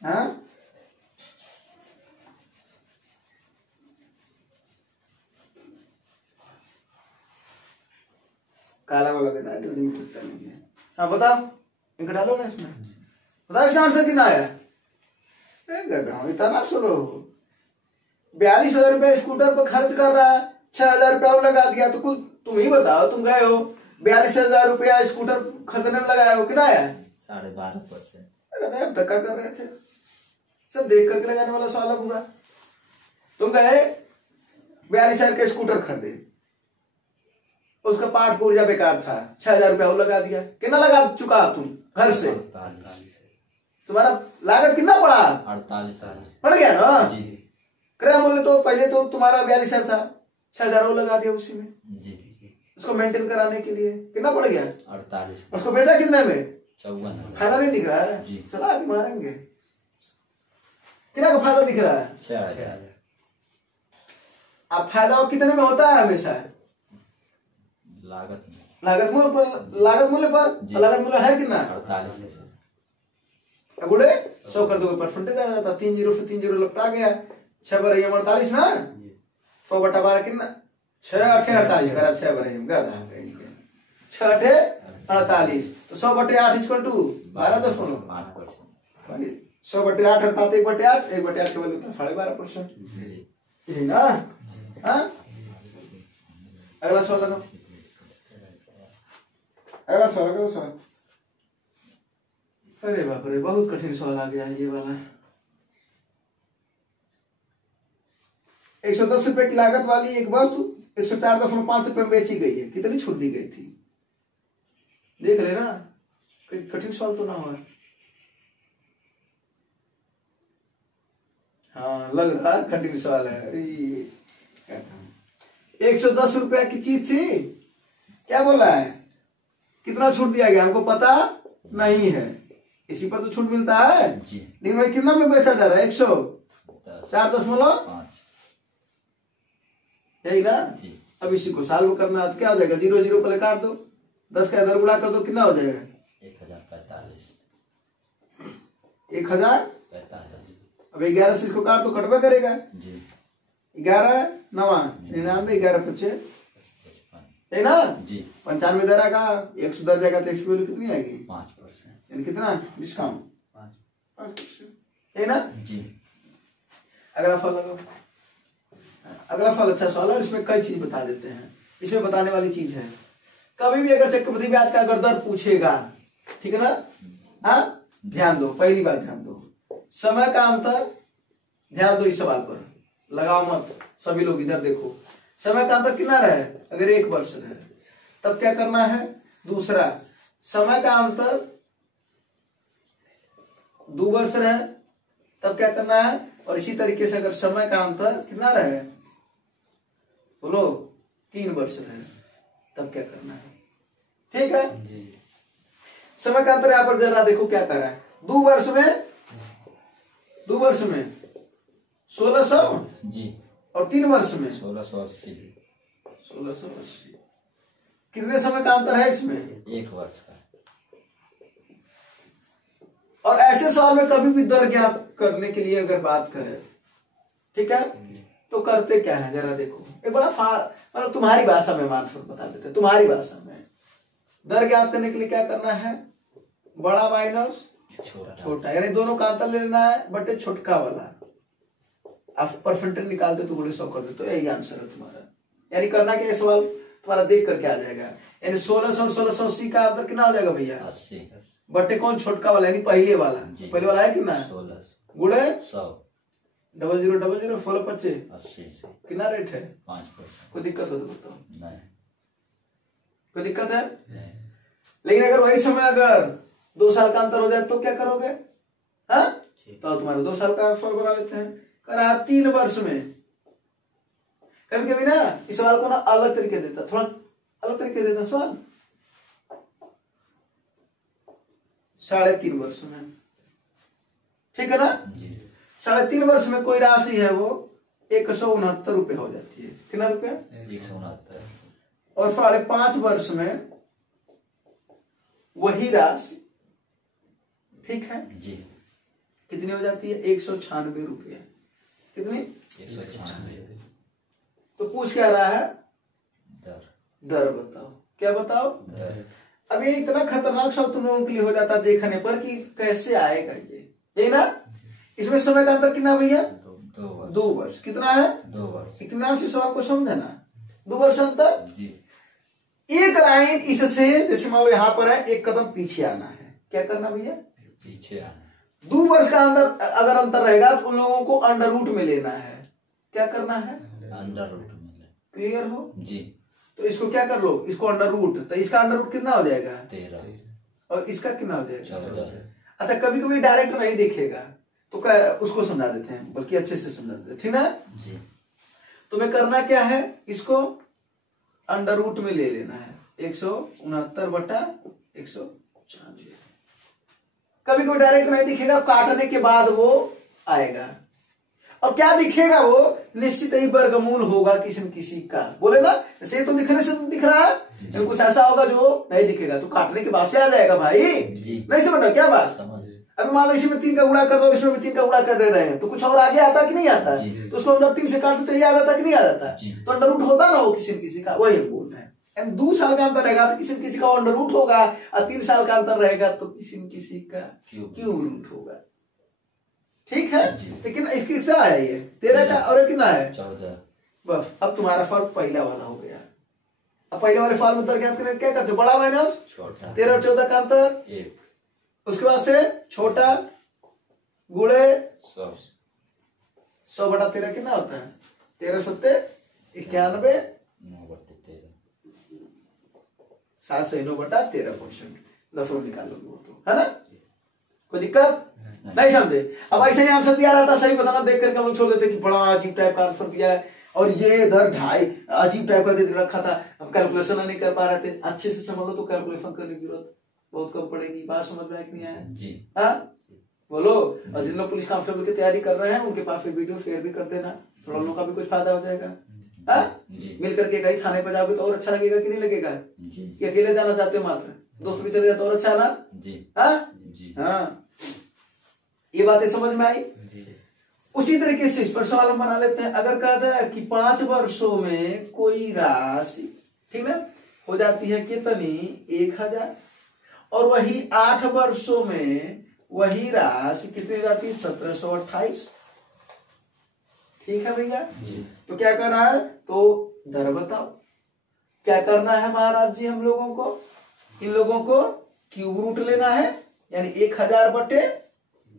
हाँ काला वाला देना है, जल्दी मिटकता नहीं है। हाँ बताओ, इनका डालो ना इसमें, बताओ इसका आंसर कितना आया, गधा इतना सुनो, 42,000 रुपए स्कूटर पर खर्च कर रहा है, 6,000 रुपया और लगा दिया, तो कुल तुम ही बताओ, तुम गए हो 42,000 रुपया स्कूटर खरीदने में लगाया हो, कितना आया, 12.5%। धक्का कर रहे थे, सब देख करके लगाने वाला सवाल अब हुआ, तुम गए 42,000 का स्कूटर खरीदे, उसका पार्ट पुर्जा बेकार था, 6,000 रुपया और लगा दिया, कितना लगा चुका तुम घर से, तुम्हारा लागत कितना पड़ा, 48 पड़ गया ना, जी क्रय मूल्य तो पहले तो तुम्हारा 42,000 था, 6,000 और लगा दिया उसी में, जी उसको मेंटेन कराने के लिए कितना पड़ गया, 48 उसको बेचा कितने में, 54 फायदा नहीं दिख रहा है, जी। चला आगे मारेंगे, कितना का फायदा दिख रहा है, 6,000 अब फायदा कितने में होता है हमेशा, लागत में लागत मूल्य पर, लागत मूल्य पर, लागत मूल्य है कितना, 48 बोले 100 कर दो, परसेंटेज आ जाता, 3 जीरो से 3 जीरो लपटा गया, 6 बर 48 ना, 100 बटा 12 कितना, 6 8 48 करा, 6 बर 6 8 48, तो 100 बटे 8 इक्वल टू 12.5%, 100 बटे 8 अर्थात 1 बटे 8, 1 बटे 8 के वैल्यू 12.5%, यही ना, हाँ अगला सवाल लगाओ, अगला सवाल लगाओ सवाल, अरे बाप रे बहुत कठिन सवाल आ गया ये वाला, 110 रुपए की लागत वाली एक वस्तु 104.5 रुपए में बेची गई है, कितनी छूट दी गई थी, देख लेना कोई कठिन सवाल तो ना हो, हाँ लग रहा है कठिन सवाल है, अरे 110 रुपए की चीज थी, क्या बोला है, कितना छूट दिया गया हमको पता नहीं है, इसी पर तो छूट मिलता है जी। लेकिन भाई कितना में बेचा जा रहा है 104.5, यही ना। जी। अब इसी को सॉल्व करना है तो क्या हो जाएगा, 0 0 पहले काट दो, 10 का इधर गुणा कर दो, कितना हो जाएगा 1045। 1045। अब 11 से इसको काट दो, कटवा करेगा जी। 11 9 99, 11 25 है ना जी। 95 इधर आएगा, 1 सुधर जाएगा तो इसकी वैल्यू कितनी आएगी 5%। यानी कितना डिस्काउंट 5% है ना जी। अगला फल लगाओ। अगला फल अच्छा सवाल है और इसमें कई चीज बता देते हैं। इसमें बताने वाली चीज है, कभी भी अगर चक्रवृद्धि ब्याज का अगर दर पूछेगा, ठीक है ना, हाँ ध्यान दो, पहली बात ध्यान दो, समय का अंतर, ध्यान दो इस सवाल पर, लगाओ मत सभी लोग, इधर देखो, समय का अंतर कितना रहे, अगर 1 वर्ष रहे तब क्या करना है, दूसरा समय का अंतर 2 वर्ष रहे तब क्या करना है, और इसी तरीके से अगर समय का अंतर कितना रहे, बोलो 3 वर्ष रहे तब क्या करना है, ठीक है जी। समय का अंतर यहां पर जरा देखो क्या कर रहा है, 2 वर्ष में 1600 जी। और 3 वर्ष में 1680। 1680, कितने समय का अंतर है इसमें, 1 वर्ष का। और ऐसे सवाल में कभी भी दर ज्ञात करने के लिए अगर बात करें, ठीक है, तो करते क्या है जरा देखो, एक बड़ा मतलब तुम्हारी भाषा में मानफर बता देते हैं, तुम्हारी भाषा में दर ज्ञात करने के लिए क्या करना है, बड़ा माइनस छोटा, यानी दोनों का अंतर लेना है बटे छोटका वाला, आप परसेंटेज निकालते तो बड़े 100 कर दे, तो यही आंसर है तुम्हारा। यानी करना क्या, सवाल तुम्हारा देख करके आ जाएगा, यानी 1600 और 1680 का अंतर कितना हो जाएगा भैया, 80 बटे कौन छोटका वाला, यानी पहले वाला, पहले वाला है कितना 16 गुड़े 100 0000 16 25 80 से कितना रेट है, 5%। कोई दिक्कत हो तो बताओ, नहीं कोई दिक्कत है, नहीं। लेकिन अगर वही समय अगर 2 साल का अंतर हो जाए तो क्या करोगे, हाँ तो तुम्हारा 2 साल का फल बना लेते हैं, करा 3 वर्ष में, कभी कभी ना इस सवाल को ना अलग तरीके देता, थोड़ा अलग तरीके देता सवाल, 3.5 वर्ष में, ठीक है ना, 3.5 वर्ष में कोई राशि है वो 169 रुपए हो जाती है, कितना रुपए 169। और 5.5 वर्ष में वही राशि, ठीक है जी। कितनी हो जाती है 196 रुपये, कितनी 196। तो पूछ क्या रहा है, दर बताओ, क्या बताओ दर। अब ये इतना खतरनाक सवाल तुम लोगों के लिए हो जाता देखने पर कि कैसे आएगा ये ना, इसमें समय का अंतर कितना भैया 2 वर्ष, कितना है 2 वर्ष। इतना से सवाल को समझे ना, 2 वर्ष अंतर जी। एक लाइन इससे, जैसे मान लो यहाँ पर है, एक कदम पीछे आना है, क्या करना भैया पीछे आना। 2 वर्ष का अंदर अगर अंतर रहेगा तो उन लोगों को अंडर रूट में लेना है, क्या करना है अंडर रूट में। क्लियर हो जी। तो इसको क्या कर लो, इसको अंडर रूट, तो इसका अंडर रूट कितना हो जाएगा 13 और इसका कितना हो जाएगा 14। अच्छा कभी कभी डायरेक्ट नहीं दिखेगा तो क्या उसको समझा देते हैं, बल्कि अच्छे से समझा देते हैं, ठीक ना। जी। तुम्हें करना क्या है, इसको अंडर रूट में ले लेना है, 169 बटा 196, कभी कभी डायरेक्ट नहीं दिखेगा, काटने के बाद वो आएगा, और क्या दिखेगा वो निश्चित ही वर्गमूल होगा किसी न किसी का, बोले ना, जैसे तो दिखने से दिख रहा है, लेकिन कुछ ऐसा होगा जो नहीं दिखेगा, तो काटने के बाद से आ जाएगा भाई, नहीं समझ रहा क्या बात, अभी मान लो इसमें 3 का गुणा कर दो, इसमें भी 3 का गुणा कर दे रहे हैं, तो कुछ और आगे आता कि नहीं आता, तो उसको हम जब 3 से काटते तो ये आ जाता कि नहीं आ जाता, तो अंडर रूट होता ना वो किसी न किसी का, वही बोल रहे हैं। 2 साल का अंतर रहेगा तो किसी न किसी का अंडर रूट होगा, और 3 साल का अंतर रहेगा तो किसी न किसी का क्यूब रूट होगा, ठीक है। लेकिन इसके से आया ये 13 का, और कितना है 14। बस अब तुम्हारा फल पहला वाला हो गया। अब पहले वाले फल में अंतर क्या करते हो, बड़ा माइनस छोटा, 13 और 14 का अंतर 1, उसके बाद से छोटा गुणे 100 बटा 13 कितना होता है 13 सत्ते 91, 9/13, 709 बटा 13%, 10 निकाल लो वो तो, है ना, कोई दिक्कत नहीं समझे। अब ऐसे ही आंसर दिया रहता, सही बताना, देख करके हम लोग छोड़ देते कि बड़ा अजीब टाइप का आंसर दिया है, और ये इधर ढाई अजीब टाइप का दे रखा था, हम कैलकुलेशन नहीं कर पा रहे थे। अच्छे से समझ लो तो कैलकुलेशन करने की जरूरत बहुत कम पड़ेगी। बात समझ में आया कि नहीं आया जी। हाँ बोलो। और जिन लोग पुलिस कांस्टेबल की तैयारी कर रहे हैं उनके पास वीडियो शेयर भी कर देना, थोड़ा लोगों का भी कुछ फायदा हो जाएगा। हाँ मिल करके कहीं थाने पर जाओगे तो और अच्छा लगेगा कि नहीं लगेगा? कि अकेले जाना चाहते हो मात्र, दोस्त भी चले जाते और अच्छा ना? जी हाँ ये बातें समझ में आई। उसी तरीके से इस पर सवाल हम बना लेते हैं। अगर कहता है कि 5 वर्षों में कोई राशि, ठीक ना, हो जाती है कितनी 1000, और वही 8 वर्षों में वही राशि कितनी हो जाती है 1728। ठीक है भैया। तो क्या कर रहा है, तो दर बताओ क्या करना है महाराज जी। हम लोगों को, इन लोगों को क्यूब रूट लेना है, यानी 1000 बटे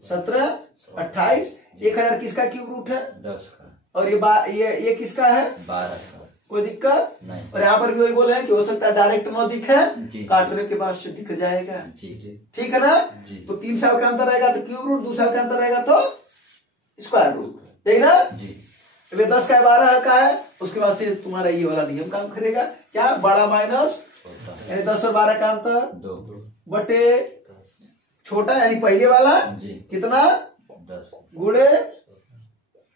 1728। 1000 किसका क्यूब रूट है? 10 का। और ये किसका है? 12 का। कोई दिक्कत नहीं। और यहाँ पर भी वही बोले हैं कि हो सकता है डायरेक्ट न दिखे, काटने के बाद से दिख जाएगा। ठीक है ना? तो 3 साल का अंतर रहेगा तो क्यूब रूट, 2 साल का अंतर रहेगा तो स्क्वायर रूट, यही ना? 10 का 12 का है, उसके बाद से तुम्हारा ये वाला नियम काम करेगा। क्या? बड़ा माइनस, यानी 10 और 12 का अंतर 2 बटे छोटा यानी पहले वाला कितना 10 गुणे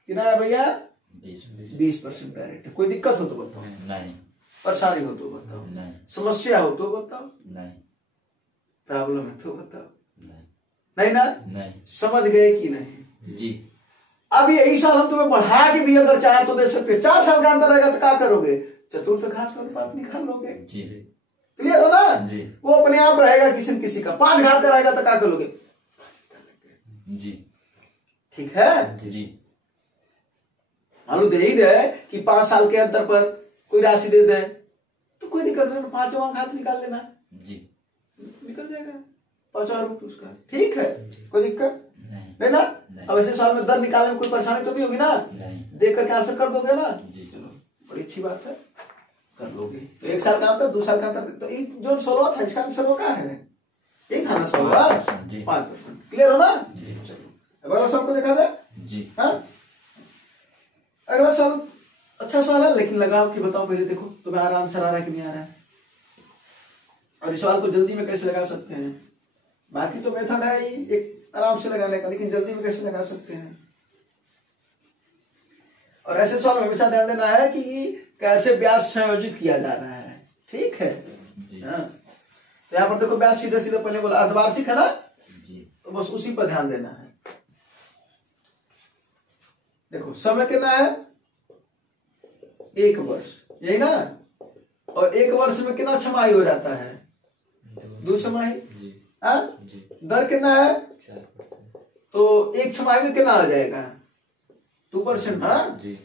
कितना है भैया 20% डायरेक्ट। कोई दिक्कत हो तो बताओ, नहीं। परेशानी हो तो बताओ, नहीं। समस्या हो तो बताओ, नहीं। प्रॉब्लम है तो बताओ, नहीं। नहीं ना? नहीं। समझ गए कि नहीं जी। अब यही साल हम तुम्हें बढ़ा के भी अगर चाहे तो दे सकते। 4 साल का अंतर रहेगा तो क्या करोगे? चतुर्थ घात का अनुपात निकाल लोगे। जी। क्लियर हो ना? जी। वो अपने आप रहेगा किसी न किसी का। 5 घात का रहेगा तो क्या करोगे? जी। ठीक है जी। मान लो दे ही दे कि 5 साल के अंतर पर कोई राशि दे दे तो कोई दिक्कत नहीं, 5वां घात निकाल लेना जी, निकल जाएगा 5वां रूट उसका। ठीक है, कोई दिक्कत नहीं ना? नहीं। अब ऐसे साल में दर निकालने में कोई परेशानी तो नहीं होगी ना? नहीं। देख करके आंसर कर दोगे ना? जी। चलो बड़ी अच्छी बात है, कर लोगे। तो 1 साल का अंतर, 2 साल का अंतर, तो जो 16 था इसका आंसर वो क्या है? यही था ना 16, 5%। क्लियर हो ना? चलो अगला सवाल को देखा जाए। जी। हाँ अगला सवाल अच्छा सवाल है, लेकिन लगाओ कि बताओ पहले देखो तुम्हें आंसर आ रहा है कि नहीं आ रहा है, और इस सवाल को जल्दी में कैसे लगा सकते हैं। बाकी तो मेथड है ही एक आराम से लगाने का, लेकिन जल्दी में कैसे लगा सकते हैं। और ऐसे सवाल में हमेशा ध्यान देना है कि कैसे ब्याज संयोजित किया जा रहा है। ठीक है। हाँ तो यहाँ पर देखो ब्याज सीधे सीधे पहले बोला अर्धवार्षिक है ना जी। तो बस उसी पर ध्यान देना है। देखो समय कितना है 1 वर्ष, यही ना? और 1 वर्ष में कितना छमाही हो जाता है? 2 छमाही। हाँ दर कितना है? 4%। तो 1 छमाही में कितना आ जाएगा 2%। हाँ जी।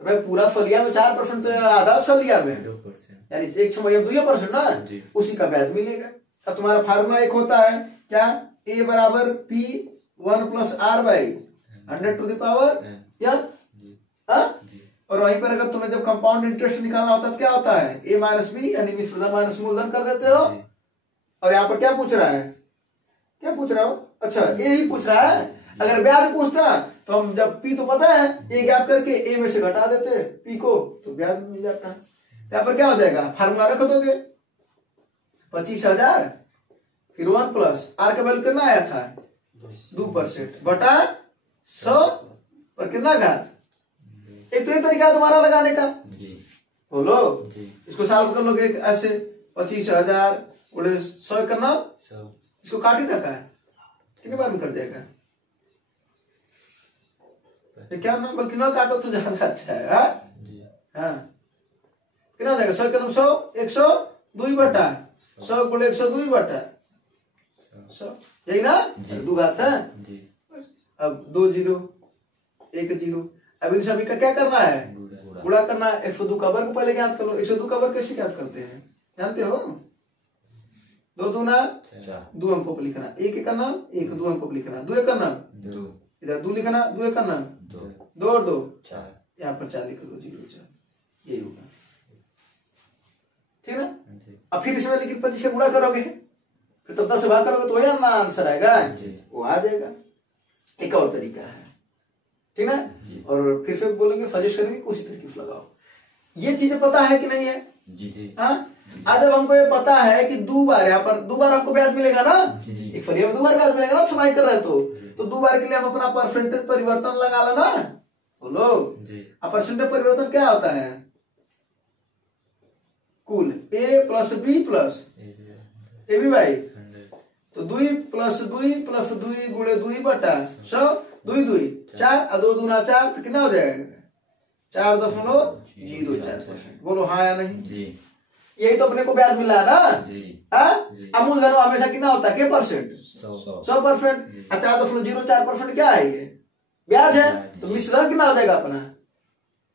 भाई पूरा फलिया में 4% तो आधा फलिया में 2%, यानी 1 छमाही 2% ना, उसी का ब्याज मिलेगा। अब तुम्हारा फार्मूला एक होता है क्या? a बराबर P1 + R/100 या और वहीं पर अगर तुम्हें जब कंपाउंड इंटरेस्ट निकालना होता है तो क्या होता है? a - b यानी मिश्रधन माइनस मूलधन कर देते हो। और यहाँ पर क्या पूछ रहा है? क्या पूछ रहा हो? अच्छा a ही पूछ रहा है। अगर ब्याज पूछता तो हम जब p तो पता है a ज्ञात करके a में से घटा देते p को तो ब्याज मिल जाता है। यहाँ पर क्या हो जाएगा? फार्मूला रख दोगे 25,000 फिर 1 + r का वैल्यू कितना आया था 2% बटा 100 और कितना घात। एक तो ये तरीका है तुम्हारा लगाने का। बोलो इसको सॉल्व कर लोगे ऐसे 25,000 × 100 करना, इसको काट ही रखा है कितनी बार में कट जाएगा? क्या ना बल्कि ना काटो तो ज्यादा अच्छा है। हाँ कितना हो जाएगा? 100 का 100 102 बटा 100 × 102 बटा 100, यही ना? 2 घात है। अब 2 0 1 0। अब इन सभी का क्या करना है? गुणा करना है। 102 का वर्ग पहले ज्ञात कर लो। 102 का वर्ग कैसे ज्ञात करते हैं जानते हो? 2 दूना 2 अंकों पर लिखना, 1 का नाम 1 2 अंकों पर लिखना, 2 का नाम 2 इधर 2 लिखना, 2 का नाम 2 और 2 4, यहाँ पर 4 लिख दो 0 4, यही होगा। ठीक है। अब फिर इसमें लेकिन 25 से गुणा करोगे फिर तो 10 से भाग करोगे तो वही ना आंसर आएगा, वो आ जाएगा। एक और तरीका है। ठीक है। और फिर बोलेंगे सजेस्ट करेंगे उसी तरीके से लगाओ। ये चीजें पता है कि नहीं है? जी जी। हाँ, आज जब हमको ये पता है कि 2 बार यहाँ पर 2 बार हमको ब्याज मिलेगा ना, एक फलिया में 2 बार ब्याज मिलेगा ना, छमाही कर रहे हैं तो 2 बार के लिए हम अपना परसेंटेज परिवर्तन लगा लो ना बोलो। अब परसेंटेज परिवर्तन क्या होता है? कुल A plus B plus A B by तो 2 प्लस 2 प्लस 2 गुणे 2 बटा 100 2 2 4 और 2 दूना 4 तो कितना हो जाएगा? 4.04%। बोलो हाँ या नहीं? जी। यही तो अपने को ब्याज मिला है ना। अब मूलधन हमेशा कितना होता है? क्या परसेंट? 100%। 4.04% क्या है? ये ब्याज है। तो मिश्रण कितना हो जाएगा अपना?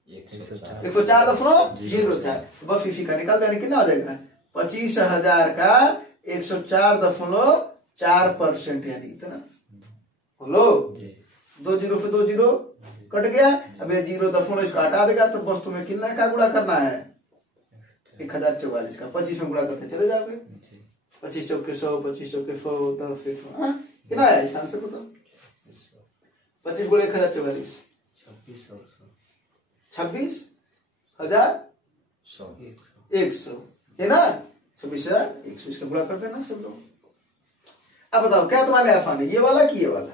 104.04। तो बस इसी का निकाल देने कितना हो जाएगा? 25,000 का 104.4% यानी इतना। बोलो 2 जीरो से 2 जीरो कट गया। अब ये 0 इसका हटा देगा तो बस तुम्हें कितना का गुणा करना है? 1044 का 25 में गुणा करते चले जाओगे। 25 चौके 100 25 चौके 100 कितना है इसका आंसर बताओ? 25 गुणे 1044 26,100 है ना। 26,100 इसका गुणा कर देना सब लोग। अब बताओ क्या तुम्हारे आसान है, ये वाला कि ये वाला?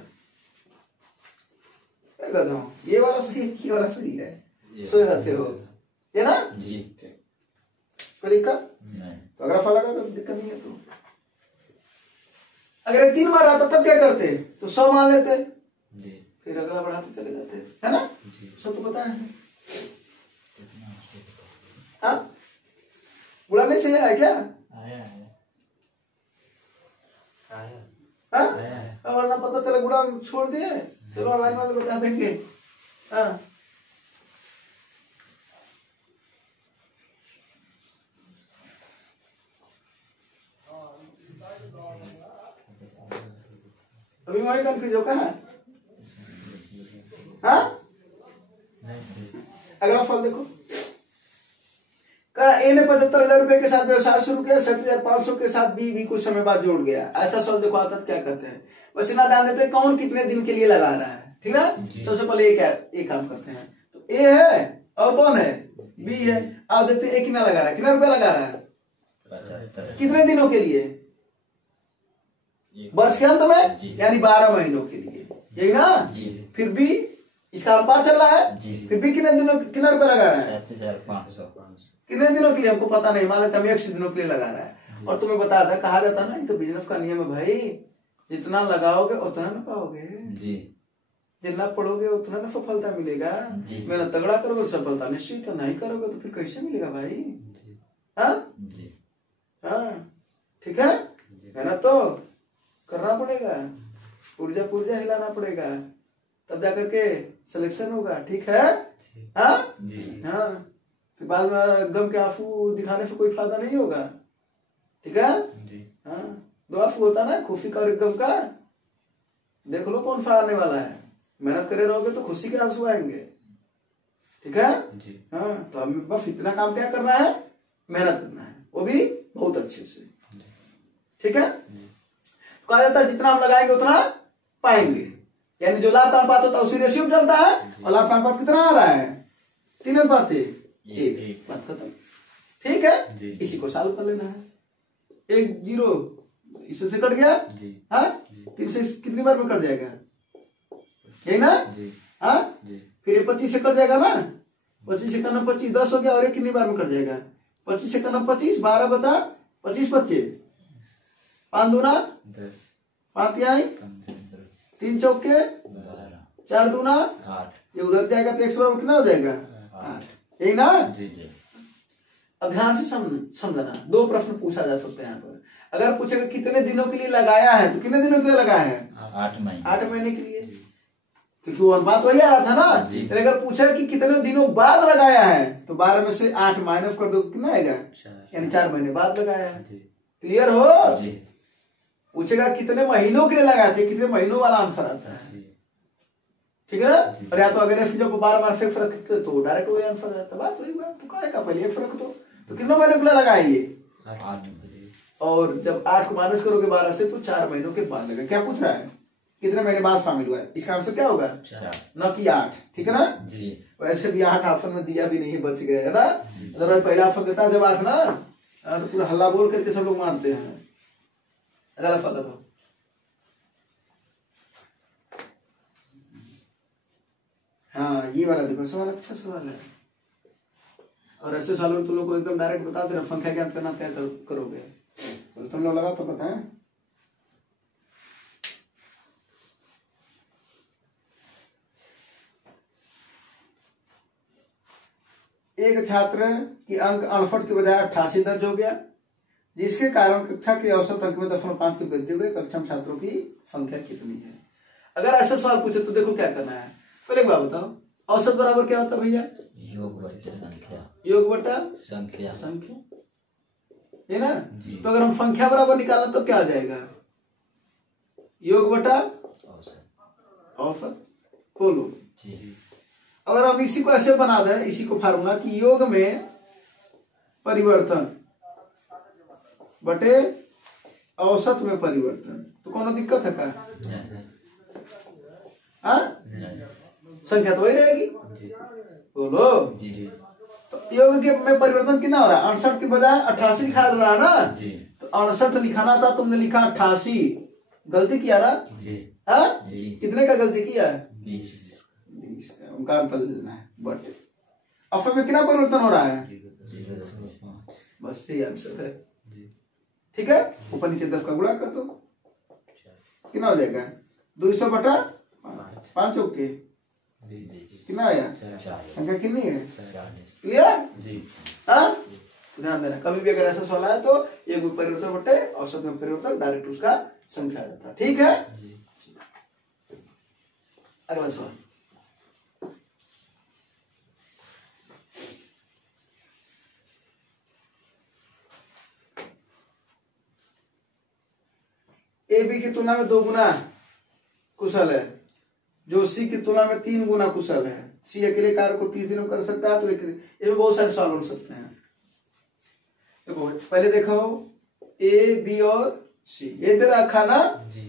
ये वाला सही है, ये वाला सही है? सोए रहते हो ये ना जी। कोई दिक्कत नहीं। तो अगर फल लगा तो दिक्कत नहीं है। तो अगर ये 3 बार आता तब क्या करते? तो 100 मान लेते जी। फिर अगला बढ़ाते चले जाते है ना। सब तो पता है। हाँ, बुलाने से है क्या? हाँ, वरना पता चले गुड़ा छोड़ दिए। चलो ऑनलाइन वाले बता देंगे। हाँ, अभी वही कंफ्यूज हो कहा। हाँ, अगला फल देखो। ए ने 75,000 रुपए के साथ व्यवसाय शुरू किया, 7,500 के साथ बी कुछ समय बाद जोड़ गया। ऐसा सवाल देखो आता क्या करते हैं? बस इतना ध्यान देते हैं कौन कितने दिन के लिए लगा रहा है। ठीक है। सबसे पहले एक काम करते हैं। तो ए है और कौन है? बी है। अब देखते हैं ए कितना लगा रहा है, कितना रुपया लगा रहा है, कितने दिनों के लिए? वर्ष के अंत में यानी 12 महीनों के लिए, यही ना। फिर बी इसका अनुपात चल रहा है। फिर बी कितने दिनों कितना रुपया लगा रहा है? 7,500। कितने दिनों के लिए हमको पता नहीं, मान लेते हम 100 दिनों के लिए लगा रहा है। और तुम्हें बता था, कहा जाता ना, ये तो बिजनेस का नियम है भाई, जितना लगाओगे उतना न पाओगे जी। जितना पढ़ोगे उतना न सफलता मिलेगा। मेहनत तगड़ा करोगे तो सफलता निश्चित है, नहीं करोगे तो फिर कैसे मिलेगा भाई? हाँ, ठीक है। मेहनत तो करना पड़ेगा, पुर्जा हिलाना पड़ेगा, तब जाकर के सिलेक्शन होगा। ठीक है। हाँ, फिर बाद में गम के आंसू दिखाने से कोई फायदा नहीं होगा। ठीक है। हाँ, 2 आंसू होता ना, खुशी का और गम का। देख लो कौन सा आने वाला है। मेहनत करे रहोगे तो खुशी के आंसू आएंगे। ठीक है। हाँ, तो हमें बस इतना काम क्या करना है? मेहनत करना है, वो भी बहुत अच्छे से। ठीक है। तो कहा जाता है जितना हम लगाएंगे उतना पाएंगे, यानी जो लाभ अनुपात होता है उसी रेशियो में चलता है। और लाभ अनुपात कितना आ रहा है? 3:1। बात खत्म। ठीक है। इसी को सॉल्व कर लेना है। 1 0 इससे कट गया। हाँ, 3 से कितनी बार में कट जाएगा? यही ना। हाँ, फिर ये 25 से कट जाएगा ना। 25 से करना 25 10 हो गया। और ये कितनी बार में कट जाएगा? 25 से करना 25 12 बचा 25 25 5 दूना 10 5 तिहाई 3 चौके 4 दूना 8। ये उधर जाएगा तो 1 से कितना हो जाएगा? 8। यही ना। अब ध्यान से समझना, 2 प्रश्न पूछा जा सकते हैं यहाँ पर। अगर पूछेगा कितने दिनों के लिए लगाया है, तो कितने दिनों के लिए लगाया है? 8 महीने के लिए, क्योंकि वो बात वही आ रहा था ना। अगर पूछा कि कितने दिनों बाद लगाया है, तो 12 में से 8 माइनस कर दो, कितना आएगा? यानी 4 महीने बाद लगाया है। क्लियर हो? पूछेगा कितने महीनों के लिए लगाए थे, कितने महीनों वाला आंसर आता है। ठीक है ना। और या तो अगर जब बार फिक्स रखते तो डायरेक्ट वही आंसर आता। बात वही बात, तो क्या का पहले रख दो, तो कितने महीने के लिए लगाएंगे? 8। और जब 8 को माइनस करोगे 12 से तो 4 महीनों के बाद लगा। क्या पूछ रहा है? कितने महीने बाद शामिल हुआ है, इसका आंसर क्या होगा 4 न कि 8, ठीक है ना। जी वैसे भी 8 ऑप्शन में दिया भी नहीं, बच गए है ना। अगर पहला ऑप्शन देता है जब 8 ना, तो पूरा हल्ला बोल करके सब लोग मानते हैं। अगला सवाल देखो, हाँ ये वाला देखो सवाल, अच्छा सवाल है। और ऐसे सवाल में तुम लोग को एकदम डायरेक्ट बता दे रहे संख्या ज्ञात करना तय करोगे, तो तुम लोग लगा तो बताएं। एक छात्र की अंक 68 के बजाय 88 दर्ज हो गया, जिसके कारण कक्षा के औसत अंक में 0.5 की वृद्धि हो गई। कक्षा में छात्रों की संख्या कितनी है। अगर ऐसा सवाल पूछे तो देखो क्या करना है। पहले एक बात बताओ, औसत बराबर क्या होता है भैया, योग बटा संख्या, योग बटा संख्या, संख्या, है ना। तो अगर हम संख्या बराबर निकालें तो क्या आ जाएगा, योग बटा औसत, औसत। बोलो जी। अगर हम इसी को ऐसे बना दें, इसी को फार्मूला कि योग में परिवर्तन बटे औसत में परिवर्तन, तो कौन दिक्कत है क्या, हाँ संख्या तो वही रहेगी। जी बोलो जी जी। तो योग के में परिवर्तन कितना हो रहा है, 68 के बजाय 88 लिखा रहा है ना। जी तो 68 लिखाना था, तुमने लिखा 88, गलती किया ना। जी हाँ जी। कितने का गलती किया है, 20 उनका अंतर लेना है। बट अब में कितना परिवर्तन हो रहा है, 0.5 बस यही आंसर है, जी। ठीक है। ऊपर नीचे 10 का गुणा कर दो, कितना हो जाएगा 200 बटा 5 चौके कितना आया, संख्या कितनी है, 40। क्लियर जी हाँ। ध्यान देना, कभी भी अगर ऐसा सवाल आया तो एक में परिवर्तन बटे औसत में परिवर्तन, डायरेक्ट उसका संख्या आ जाता है, ठीक है। अगला सवाल, ए बी की तुलना में 2 गुना कुशल है, जो सी की तुलना में 3 गुना कुशल है। सी अकेले कार्य को 30 दिनों में कर सकता है, तो इसमें बहुत सारे सवाल हो सकते हैं। देखो पहले देखो ए बी और सी, ये दे रखा ना जी।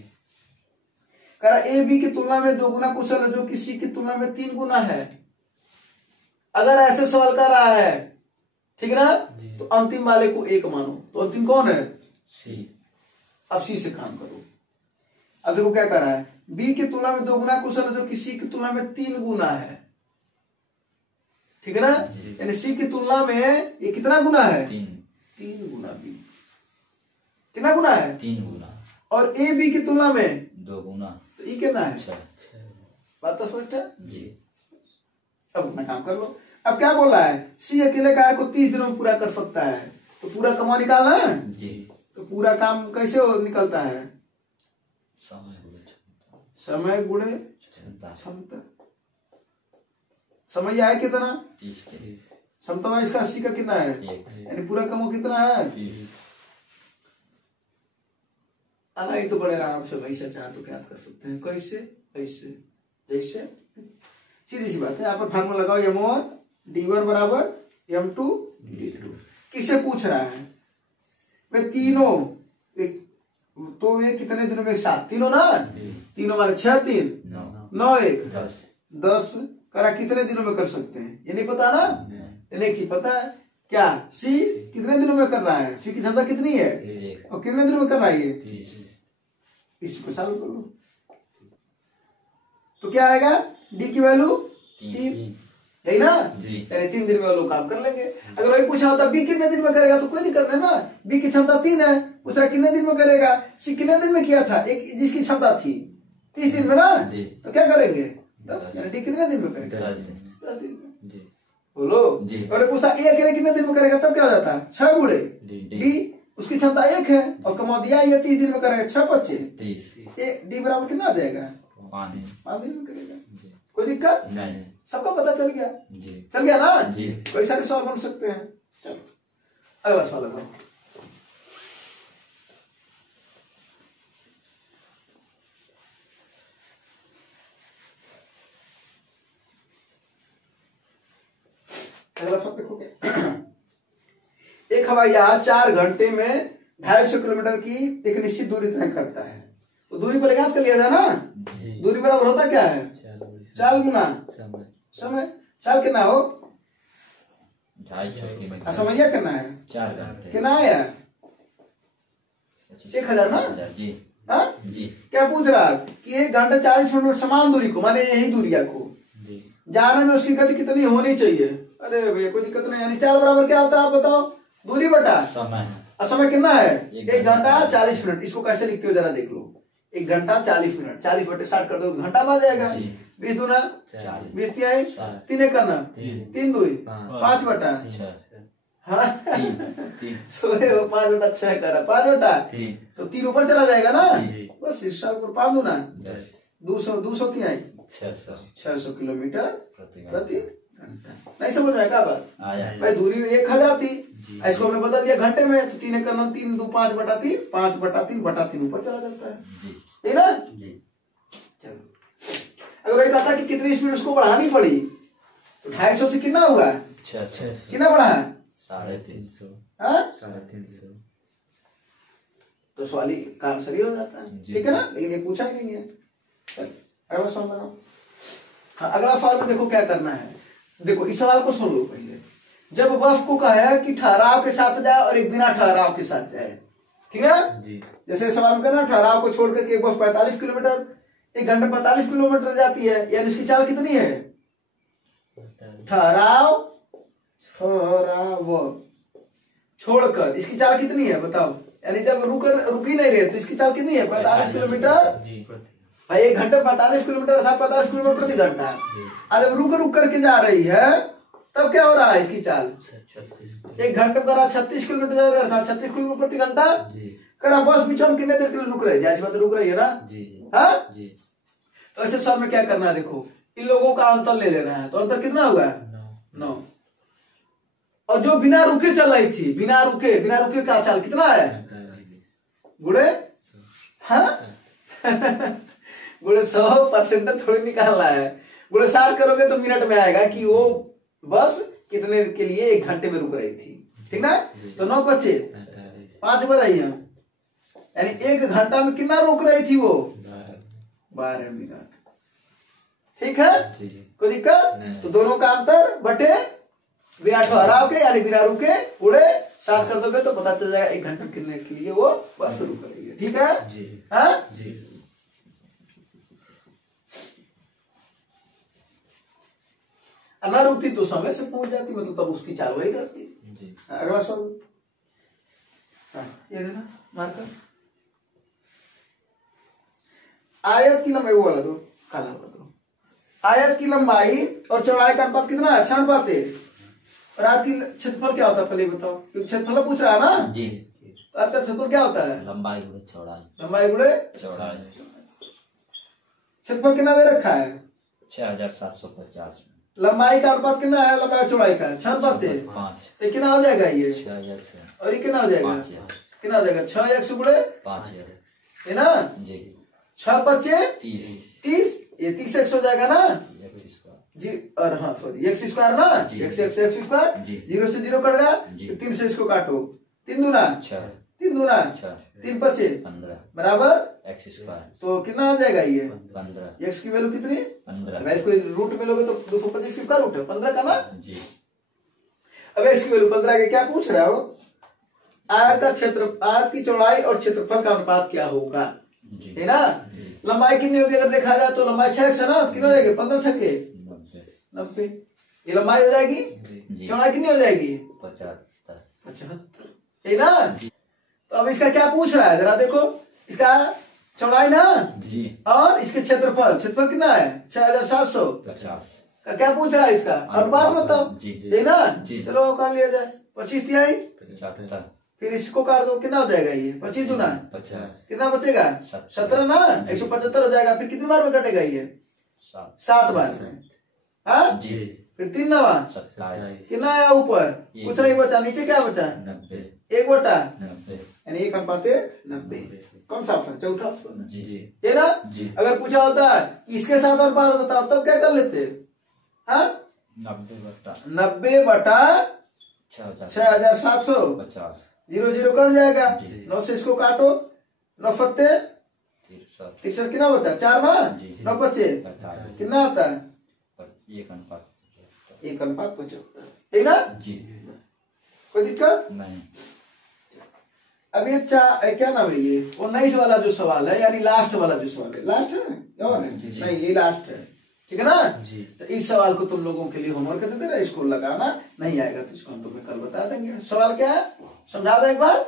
कह ए बी की तुलना में 2 गुना कुशल है, जो कि सी की तुलना में 3 गुना है। अगर ऐसे सवाल कर रहा है, ठीक है ना, तो अंतिम वाले को 1 मानो। तो अंतिम कौन है, सी। अब सी से काम करो। अब देखो क्या कर रहा है, बी की तुलना में 2 गुना कुशल है, जो कि सी की तुलना में 3 गुना है, ठीक है ना। यानी सी की तुलना में ये कितना गुना है, 3 गुना। बी कितना गुना है, 3 गुना। और ए बी की तुलना में 2 गुना, तो ई कितना है, 6। बात तो स्पष्ट है जी। अब अपना काम कर लो। अब क्या बोल रहा है, सी अकेले कार्य को 30 दिनों में पूरा कर सकता है, तो पूरा कमा निकालना है जी। तो पूरा काम कैसे निकलता है, समय गुणे क्षमता। समय आया कितना, 30 के क्षमता इसका 80 का कितना है, 1। यानी पूरा कमो कितना है 30। आना तो बड़े आराम से वैसे चाहे तो क्या कर सकते हैं, कैसे ऐसे जैसे सीधी सी बात है। यहाँ पर फार्मूला लगाओ, m1 d1 बराबर m2 d2। किसे पूछ रहा है, वे तीनों तो ये कितने दिनों में एक साथ, तीनों ना, तीनों वाले 6 3 9 1 10 करा कितने दिनों में कर सकते हैं, ये नहीं पता ना। एक चीज पता है क्या, सी कितने दिनों में कर रहा है, सी की क्षमता कितनी है और कितने दिनों में कर रहा है ये, इसको सॉल्व कर लो। तो क्या आएगा, डी की वैल्यू 3, यही ना, यानी 3 दिन में वो लोग काम कर लेंगे। अगर वही पूछा होता बी कितने दिन में करेगा तो कोई दिक्कत नहीं ना, बी की क्षमता 3 है, पूछ रहा कितने दिन में करेगा, सी कितने दिन में किया था, एक जिसकी क्षमता थी 30 दिन में ना, तो क्या करेंगे 10, यानी डी कितने दिन में करेगा 10 दिन में। बोलो और पूछता ए अकेले कितने दिन में करेगा, तब क्या हो जाता है 6 गुणे डी, उसकी क्षमता 1 है और कमा दिया ये 30 दिन में करेगा, 6 बच्चे डी बराबर कितना आ जाएगा 5 दिन में करेगा। कोई दिक्कत नहीं, सबका पता चल गया जी। चल गया ना जी। कोई सारे सवाल बन सकते हैं। चलो अगला सवाल लगाओ। अगला सवाल देखोगे, एक हवाई जहाज 4 घंटे में 250 किलोमीटर की एक निश्चित दूरी तय करता है, तो दूरी पर याद कर लिया था ना दूरी बराबर होता क्या है? चाल गुना समय। चाल कितना हो? 250 किलोमीटर। समझिए कितना है? 4 घंटे। कितना आया? 1000 ना? जी हाँ जी। क्या पूछ रहा है कि 1 घंटा 40 मिनट समान दूरी को, माने यही दूरिया को जाने में उसकी गति कितनी होनी चाहिए? अरे भैया कोई दिक्कत नहीं। यानी चाल बराबर क्या होता है आप बताओ? दूरी बटा समय। और समय कितना है? 1 घंटा 40 मिनट। इसको कैसे लिखते हो जरा देख लो। 1 घंटा 40 मिनट, 40 बटे 60 कर दो घंटा में आ जाएगा। 20 दूना 20 तिहाई 3 एक करना 3 दूई 5 बटा 6। हाँ 3 सोए हो 5 बटा 6 करा 5 बटा 3 तो 3 ऊपर चला जाएगा ना। बस इस साल को 5 दूना 200 तिहाई 600 किलोमीटर प्रति घंटा। नहीं समझ में आएगा बात? भाई दूरी 1000 थी, इसको हमने बदल दिया घंटे में, तो 3 एक करना 3 2 5 बटा 3 5 बटा 3 बटा 3 ऊपर चला जाता है, ठीक ना? चलो अगर वही कहता कि कितनी स्पीड उसको बढ़ानी पड़ी तो 250 से कितना होगा? 600 कितना बढ़ा है? 350। हाँ 350। तो सवाल ही का आंसर ही हो जाता है, ठीक है ना? लेकिन ये पूछा ही नहीं है। चल अगला सवाल बनाओ। हाँ अगला सवाल में देखो क्या करना है। देखो इस सवाल को सुन लो पहले। जब बर्फ को कहा है कि ठहराव के साथ जाए और एक बिना ठहराव के साथ जाए, ठीक है जी। जैसे सवाल में कहना ठहराव को छोड़कर के एक बर्फ 45 किलोमीटर 1 घंटे 45 किलोमीटर जाती है, यानी इसकी चाल कितनी है? ठहराव छोड़कर इसकी चाल कितनी है बताओ? यानी जब रुकी नहीं रहे तो इसकी चाल कितनी है? 45 किलोमीटर भाई 1 घंटे 45 किलोमीटर था 45 किलोमीटर प्रति घंटा। और जब रुक करके जा रही है तब क्या हो रहा है इसकी चाल? 1 घंटे करा 36 किलोमीटर जा रहा था 36 किलोमीटर प्रति घंटा करा। बस बीच में कितने देर के लिए रुक रही है? बात रुक रही है ना? हाँ तो ऐसे सवाल में क्या करना है? देखो इन लोगों का अंतर ले लेना है। तो अंतर कितना हुआ? 9। और जो बिना रुके चल रही थी बिना रुके का चाल कितना है? गुड़े हाँ गुड़े 100% थोड़ी निकालना है। गुड़े 60 करोगे तो मिनट में आएगा कि वो बस कितने के लिए 1 घंटे में रुक रही थी, ठीक ना? तो 9 बचे 5 बार आई है, यानी 1 घंटा में कितना रुक रही थी वो? 12 मिनट, ठीक है? कोई दिक्कत? तो दोनों का अंतर बटे बिना ठहराव के यानी बिना रुके उड़े 60 कर दोगे तो पता चल जाएगा 1 घंटे कितने के लिए वो बस रुक रही है, ठीक है? हाँ जी। ना रुकती तो समय से पहुंच जाती, मतलब तब उसकी चाल वही रहती। अगला सवाल ये देना मार्कर। आयत की लंबाई वो वाला दो, काला वाला दो। आयत की लंबाई और चौड़ाई का अनुपात कितना है? 6 अनुपात 1। और आयत की क्षेत्रफल क्या होता है पहले बताओ, क्योंकि क्षेत्रफल पूछ रहा है ना जी। तो आयत का क्षेत्रफल क्या होता है? लंबाई गुणे चौड़ाई। क्षेत्रफल कितना दे रखा है? 6750। लंबाई का अनुपात कितना है? लंबाई चौड़ाई का 6 अनुपात 5। तो कितना हो जाएगा ये? 6000 और ये कितना हो जाएगा? कितना हो जाएगा? 6 1 से गुणे 5000 है ना जी। 6 5 30 ये 30 1 हो जाएगा ना जी। और हाँ सॉरी x स्क्वायर ना, x स्क्वायर 0 से 0 कट गया, 3 से इसको काटो 3 दूना 3 5 15 बराबर x स्क्वायर। तो कितना आ जाएगा ये? 15। x की वैल्यू कितनी? 15। इसको रूट में लोगे तो 225 का रूट है 15 का ना जी। अब x की वैल्यू 15 के क्या पूछ रहा हो? आयत की चौड़ाई और क्षेत्रफल का अनुपात क्या होगा, है ना? लंबाई कितनी होगी अगर देखा जाए तो? लंबाई 6 है ना, कितना हो जाएगी? 15 छक्के 90। ये लंबाई हो जाएगी। चौड़ाई कितनी हो जाएगी? 75, है ना? तो अब इसका क्या पूछ रहा है जरा देखो। इसका चौड़ाई ना जी और इसके क्षेत्रफल कितना है? 6750 का क्या पूछ रहा है? इसका अनुपात बताओ, है ना? चलो कर लिया जाए 25 तिहाई, फिर इसको काट दो, कितना हो जाएगा ये? 25 दूना 50, कितना बचेगा? 17 ना, 175 हो जाएगा। फिर कितनी बार में कटेगा ये? 7 बार में। हाँ जी। फिर 3 9 कितना आया ऊपर? कुछ नहीं बचा, नीचे क्या बचा? 90 1 बटा 90 यानी 1 अनुपात 90। कौन सा ऑप्शन? चौथा ऑप्शन जी, है ना जी। अगर पूछा होता कि इसके साथ अनुपात बताओ तब क्या कर लेते? हाँ 90 बटा 6750 0 0 कट जाएगा। 9 से इसको काटो, 9 फत्ते 63 63 कितना बचा 4 ना, जी। 9 बचे 48 कितना आता है 1:75 ठीक ना, जी। कोई दिक्कत। नहीं। अब ये क्या नाम है ये 19 वाला जो सवाल है, यानी लास्ट वाला जो सवाल है, लास्ट है ना और है? जी। नहीं ये लास्ट है, ठीक है ना जी। तो इस सवाल को तुम लोगों के लिए होमवर्क दे देना, इसको लगाना नहीं आएगा तो इसको हम तुम्हें कल बता देंगे। सवाल क्या है समझा दो एक बार,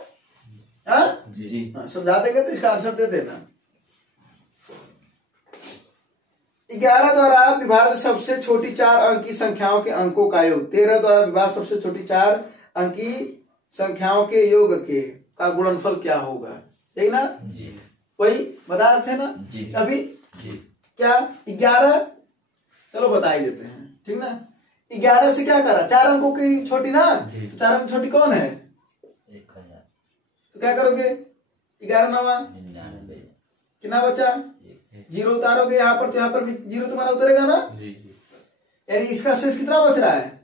हाँ जी। समझा देंगे तो इसका आंसर दे देना। 11 द्वारा विभाज्य सबसे छोटी 4 अंकी संख्याओं के अंकों का योग 13 द्वारा विभाज्य सबसे छोटी 4 अंकी संख्याओं के योग का गुणनफल क्या होगा, ठीक ना जी। वही बता रहे थे ना जी। अभी जी। क्या 11, चलो बता ही देते हैं, ठीक ना। 11 से क्या करा 4 अंकों की छोटी ना, जी। तो 4 अंक छोटी कौन है 1000 तो क्या करोगे 11 नवा 99 कितना बचा 0 उतारोगे यहाँ पर तो यहाँ पर भी 0 तुम्हारा उतरेगा ना, जी। यानी इसका शेष कितना बच रहा है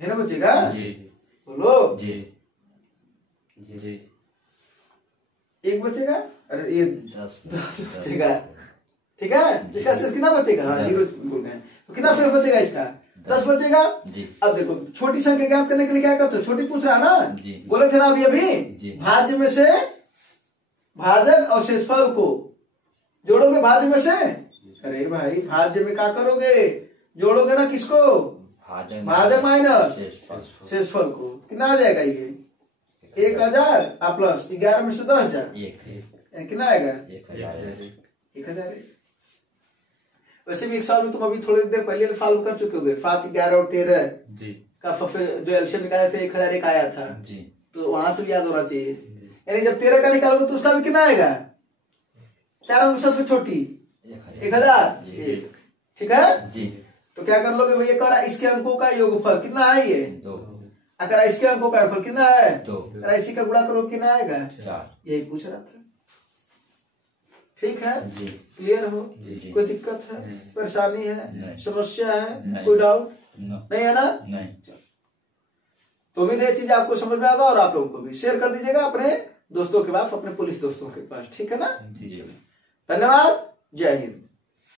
ना बचेगा, जी। बोलो जी। जी। 1 बचेगा, अरे ये 10 बचेगा, ठीक है इसका शेष कितना बचेगा, हाँ 0 बोल गए तो कितना शेष बचेगा इसका 10 बचेगा। जी। अब देखो छोटी संख्या ज्ञात करने के लिए क्या करते हो, छोटी पूछ रहा ना, जी। बोले थे ना अभी जी। भाज्य में से भाजक और शेषफल को जोड़ोगे भाज्य में से, अरे भाई भाज्य में क्या करोगे जोड़ोगे ना किसको भाजक माइनस शेषफल को, कितना आ जाएगा ये 1000 प्लस 11 में से 10,000 कितना आएगा 1000। वैसे भी एक साल में तुम अभी थोड़ी देर पहले सॉल्व कर चुके होगे, 7 11 और 13 जी। का जो एलसीएम निकाले थे 1001 आया था जी। तो वहां से भी याद होना चाहिए। यानी जब 13 का निकालोगे तो उसका भी कितना आएगा 4 अंक सबसे छोटी 1000, ठीक है जी। तो क्या कर लोगे भैया करा इसके अंकों का योगफल कितना है ये 2 अगर इसके अंकों का योगफल कितना है 2 अगर इसी का गुणा करो कितना आएगा 4 यही पूछ रहा था, ठीक है जी। क्लियर हो, जी। कोई दिक्कत है परेशानी है नहीं। समस्या है नहीं। कोई डाउट नो नहीं है ना, नहीं। तो उम्मीद है ये चीज आपको समझ में आएगा और आप लोगों को भी शेयर कर दीजिएगा अपने दोस्तों के पास, अपने पुलिस दोस्तों के पास, ठीक है ना। जी। धन्यवाद, जय हिंद।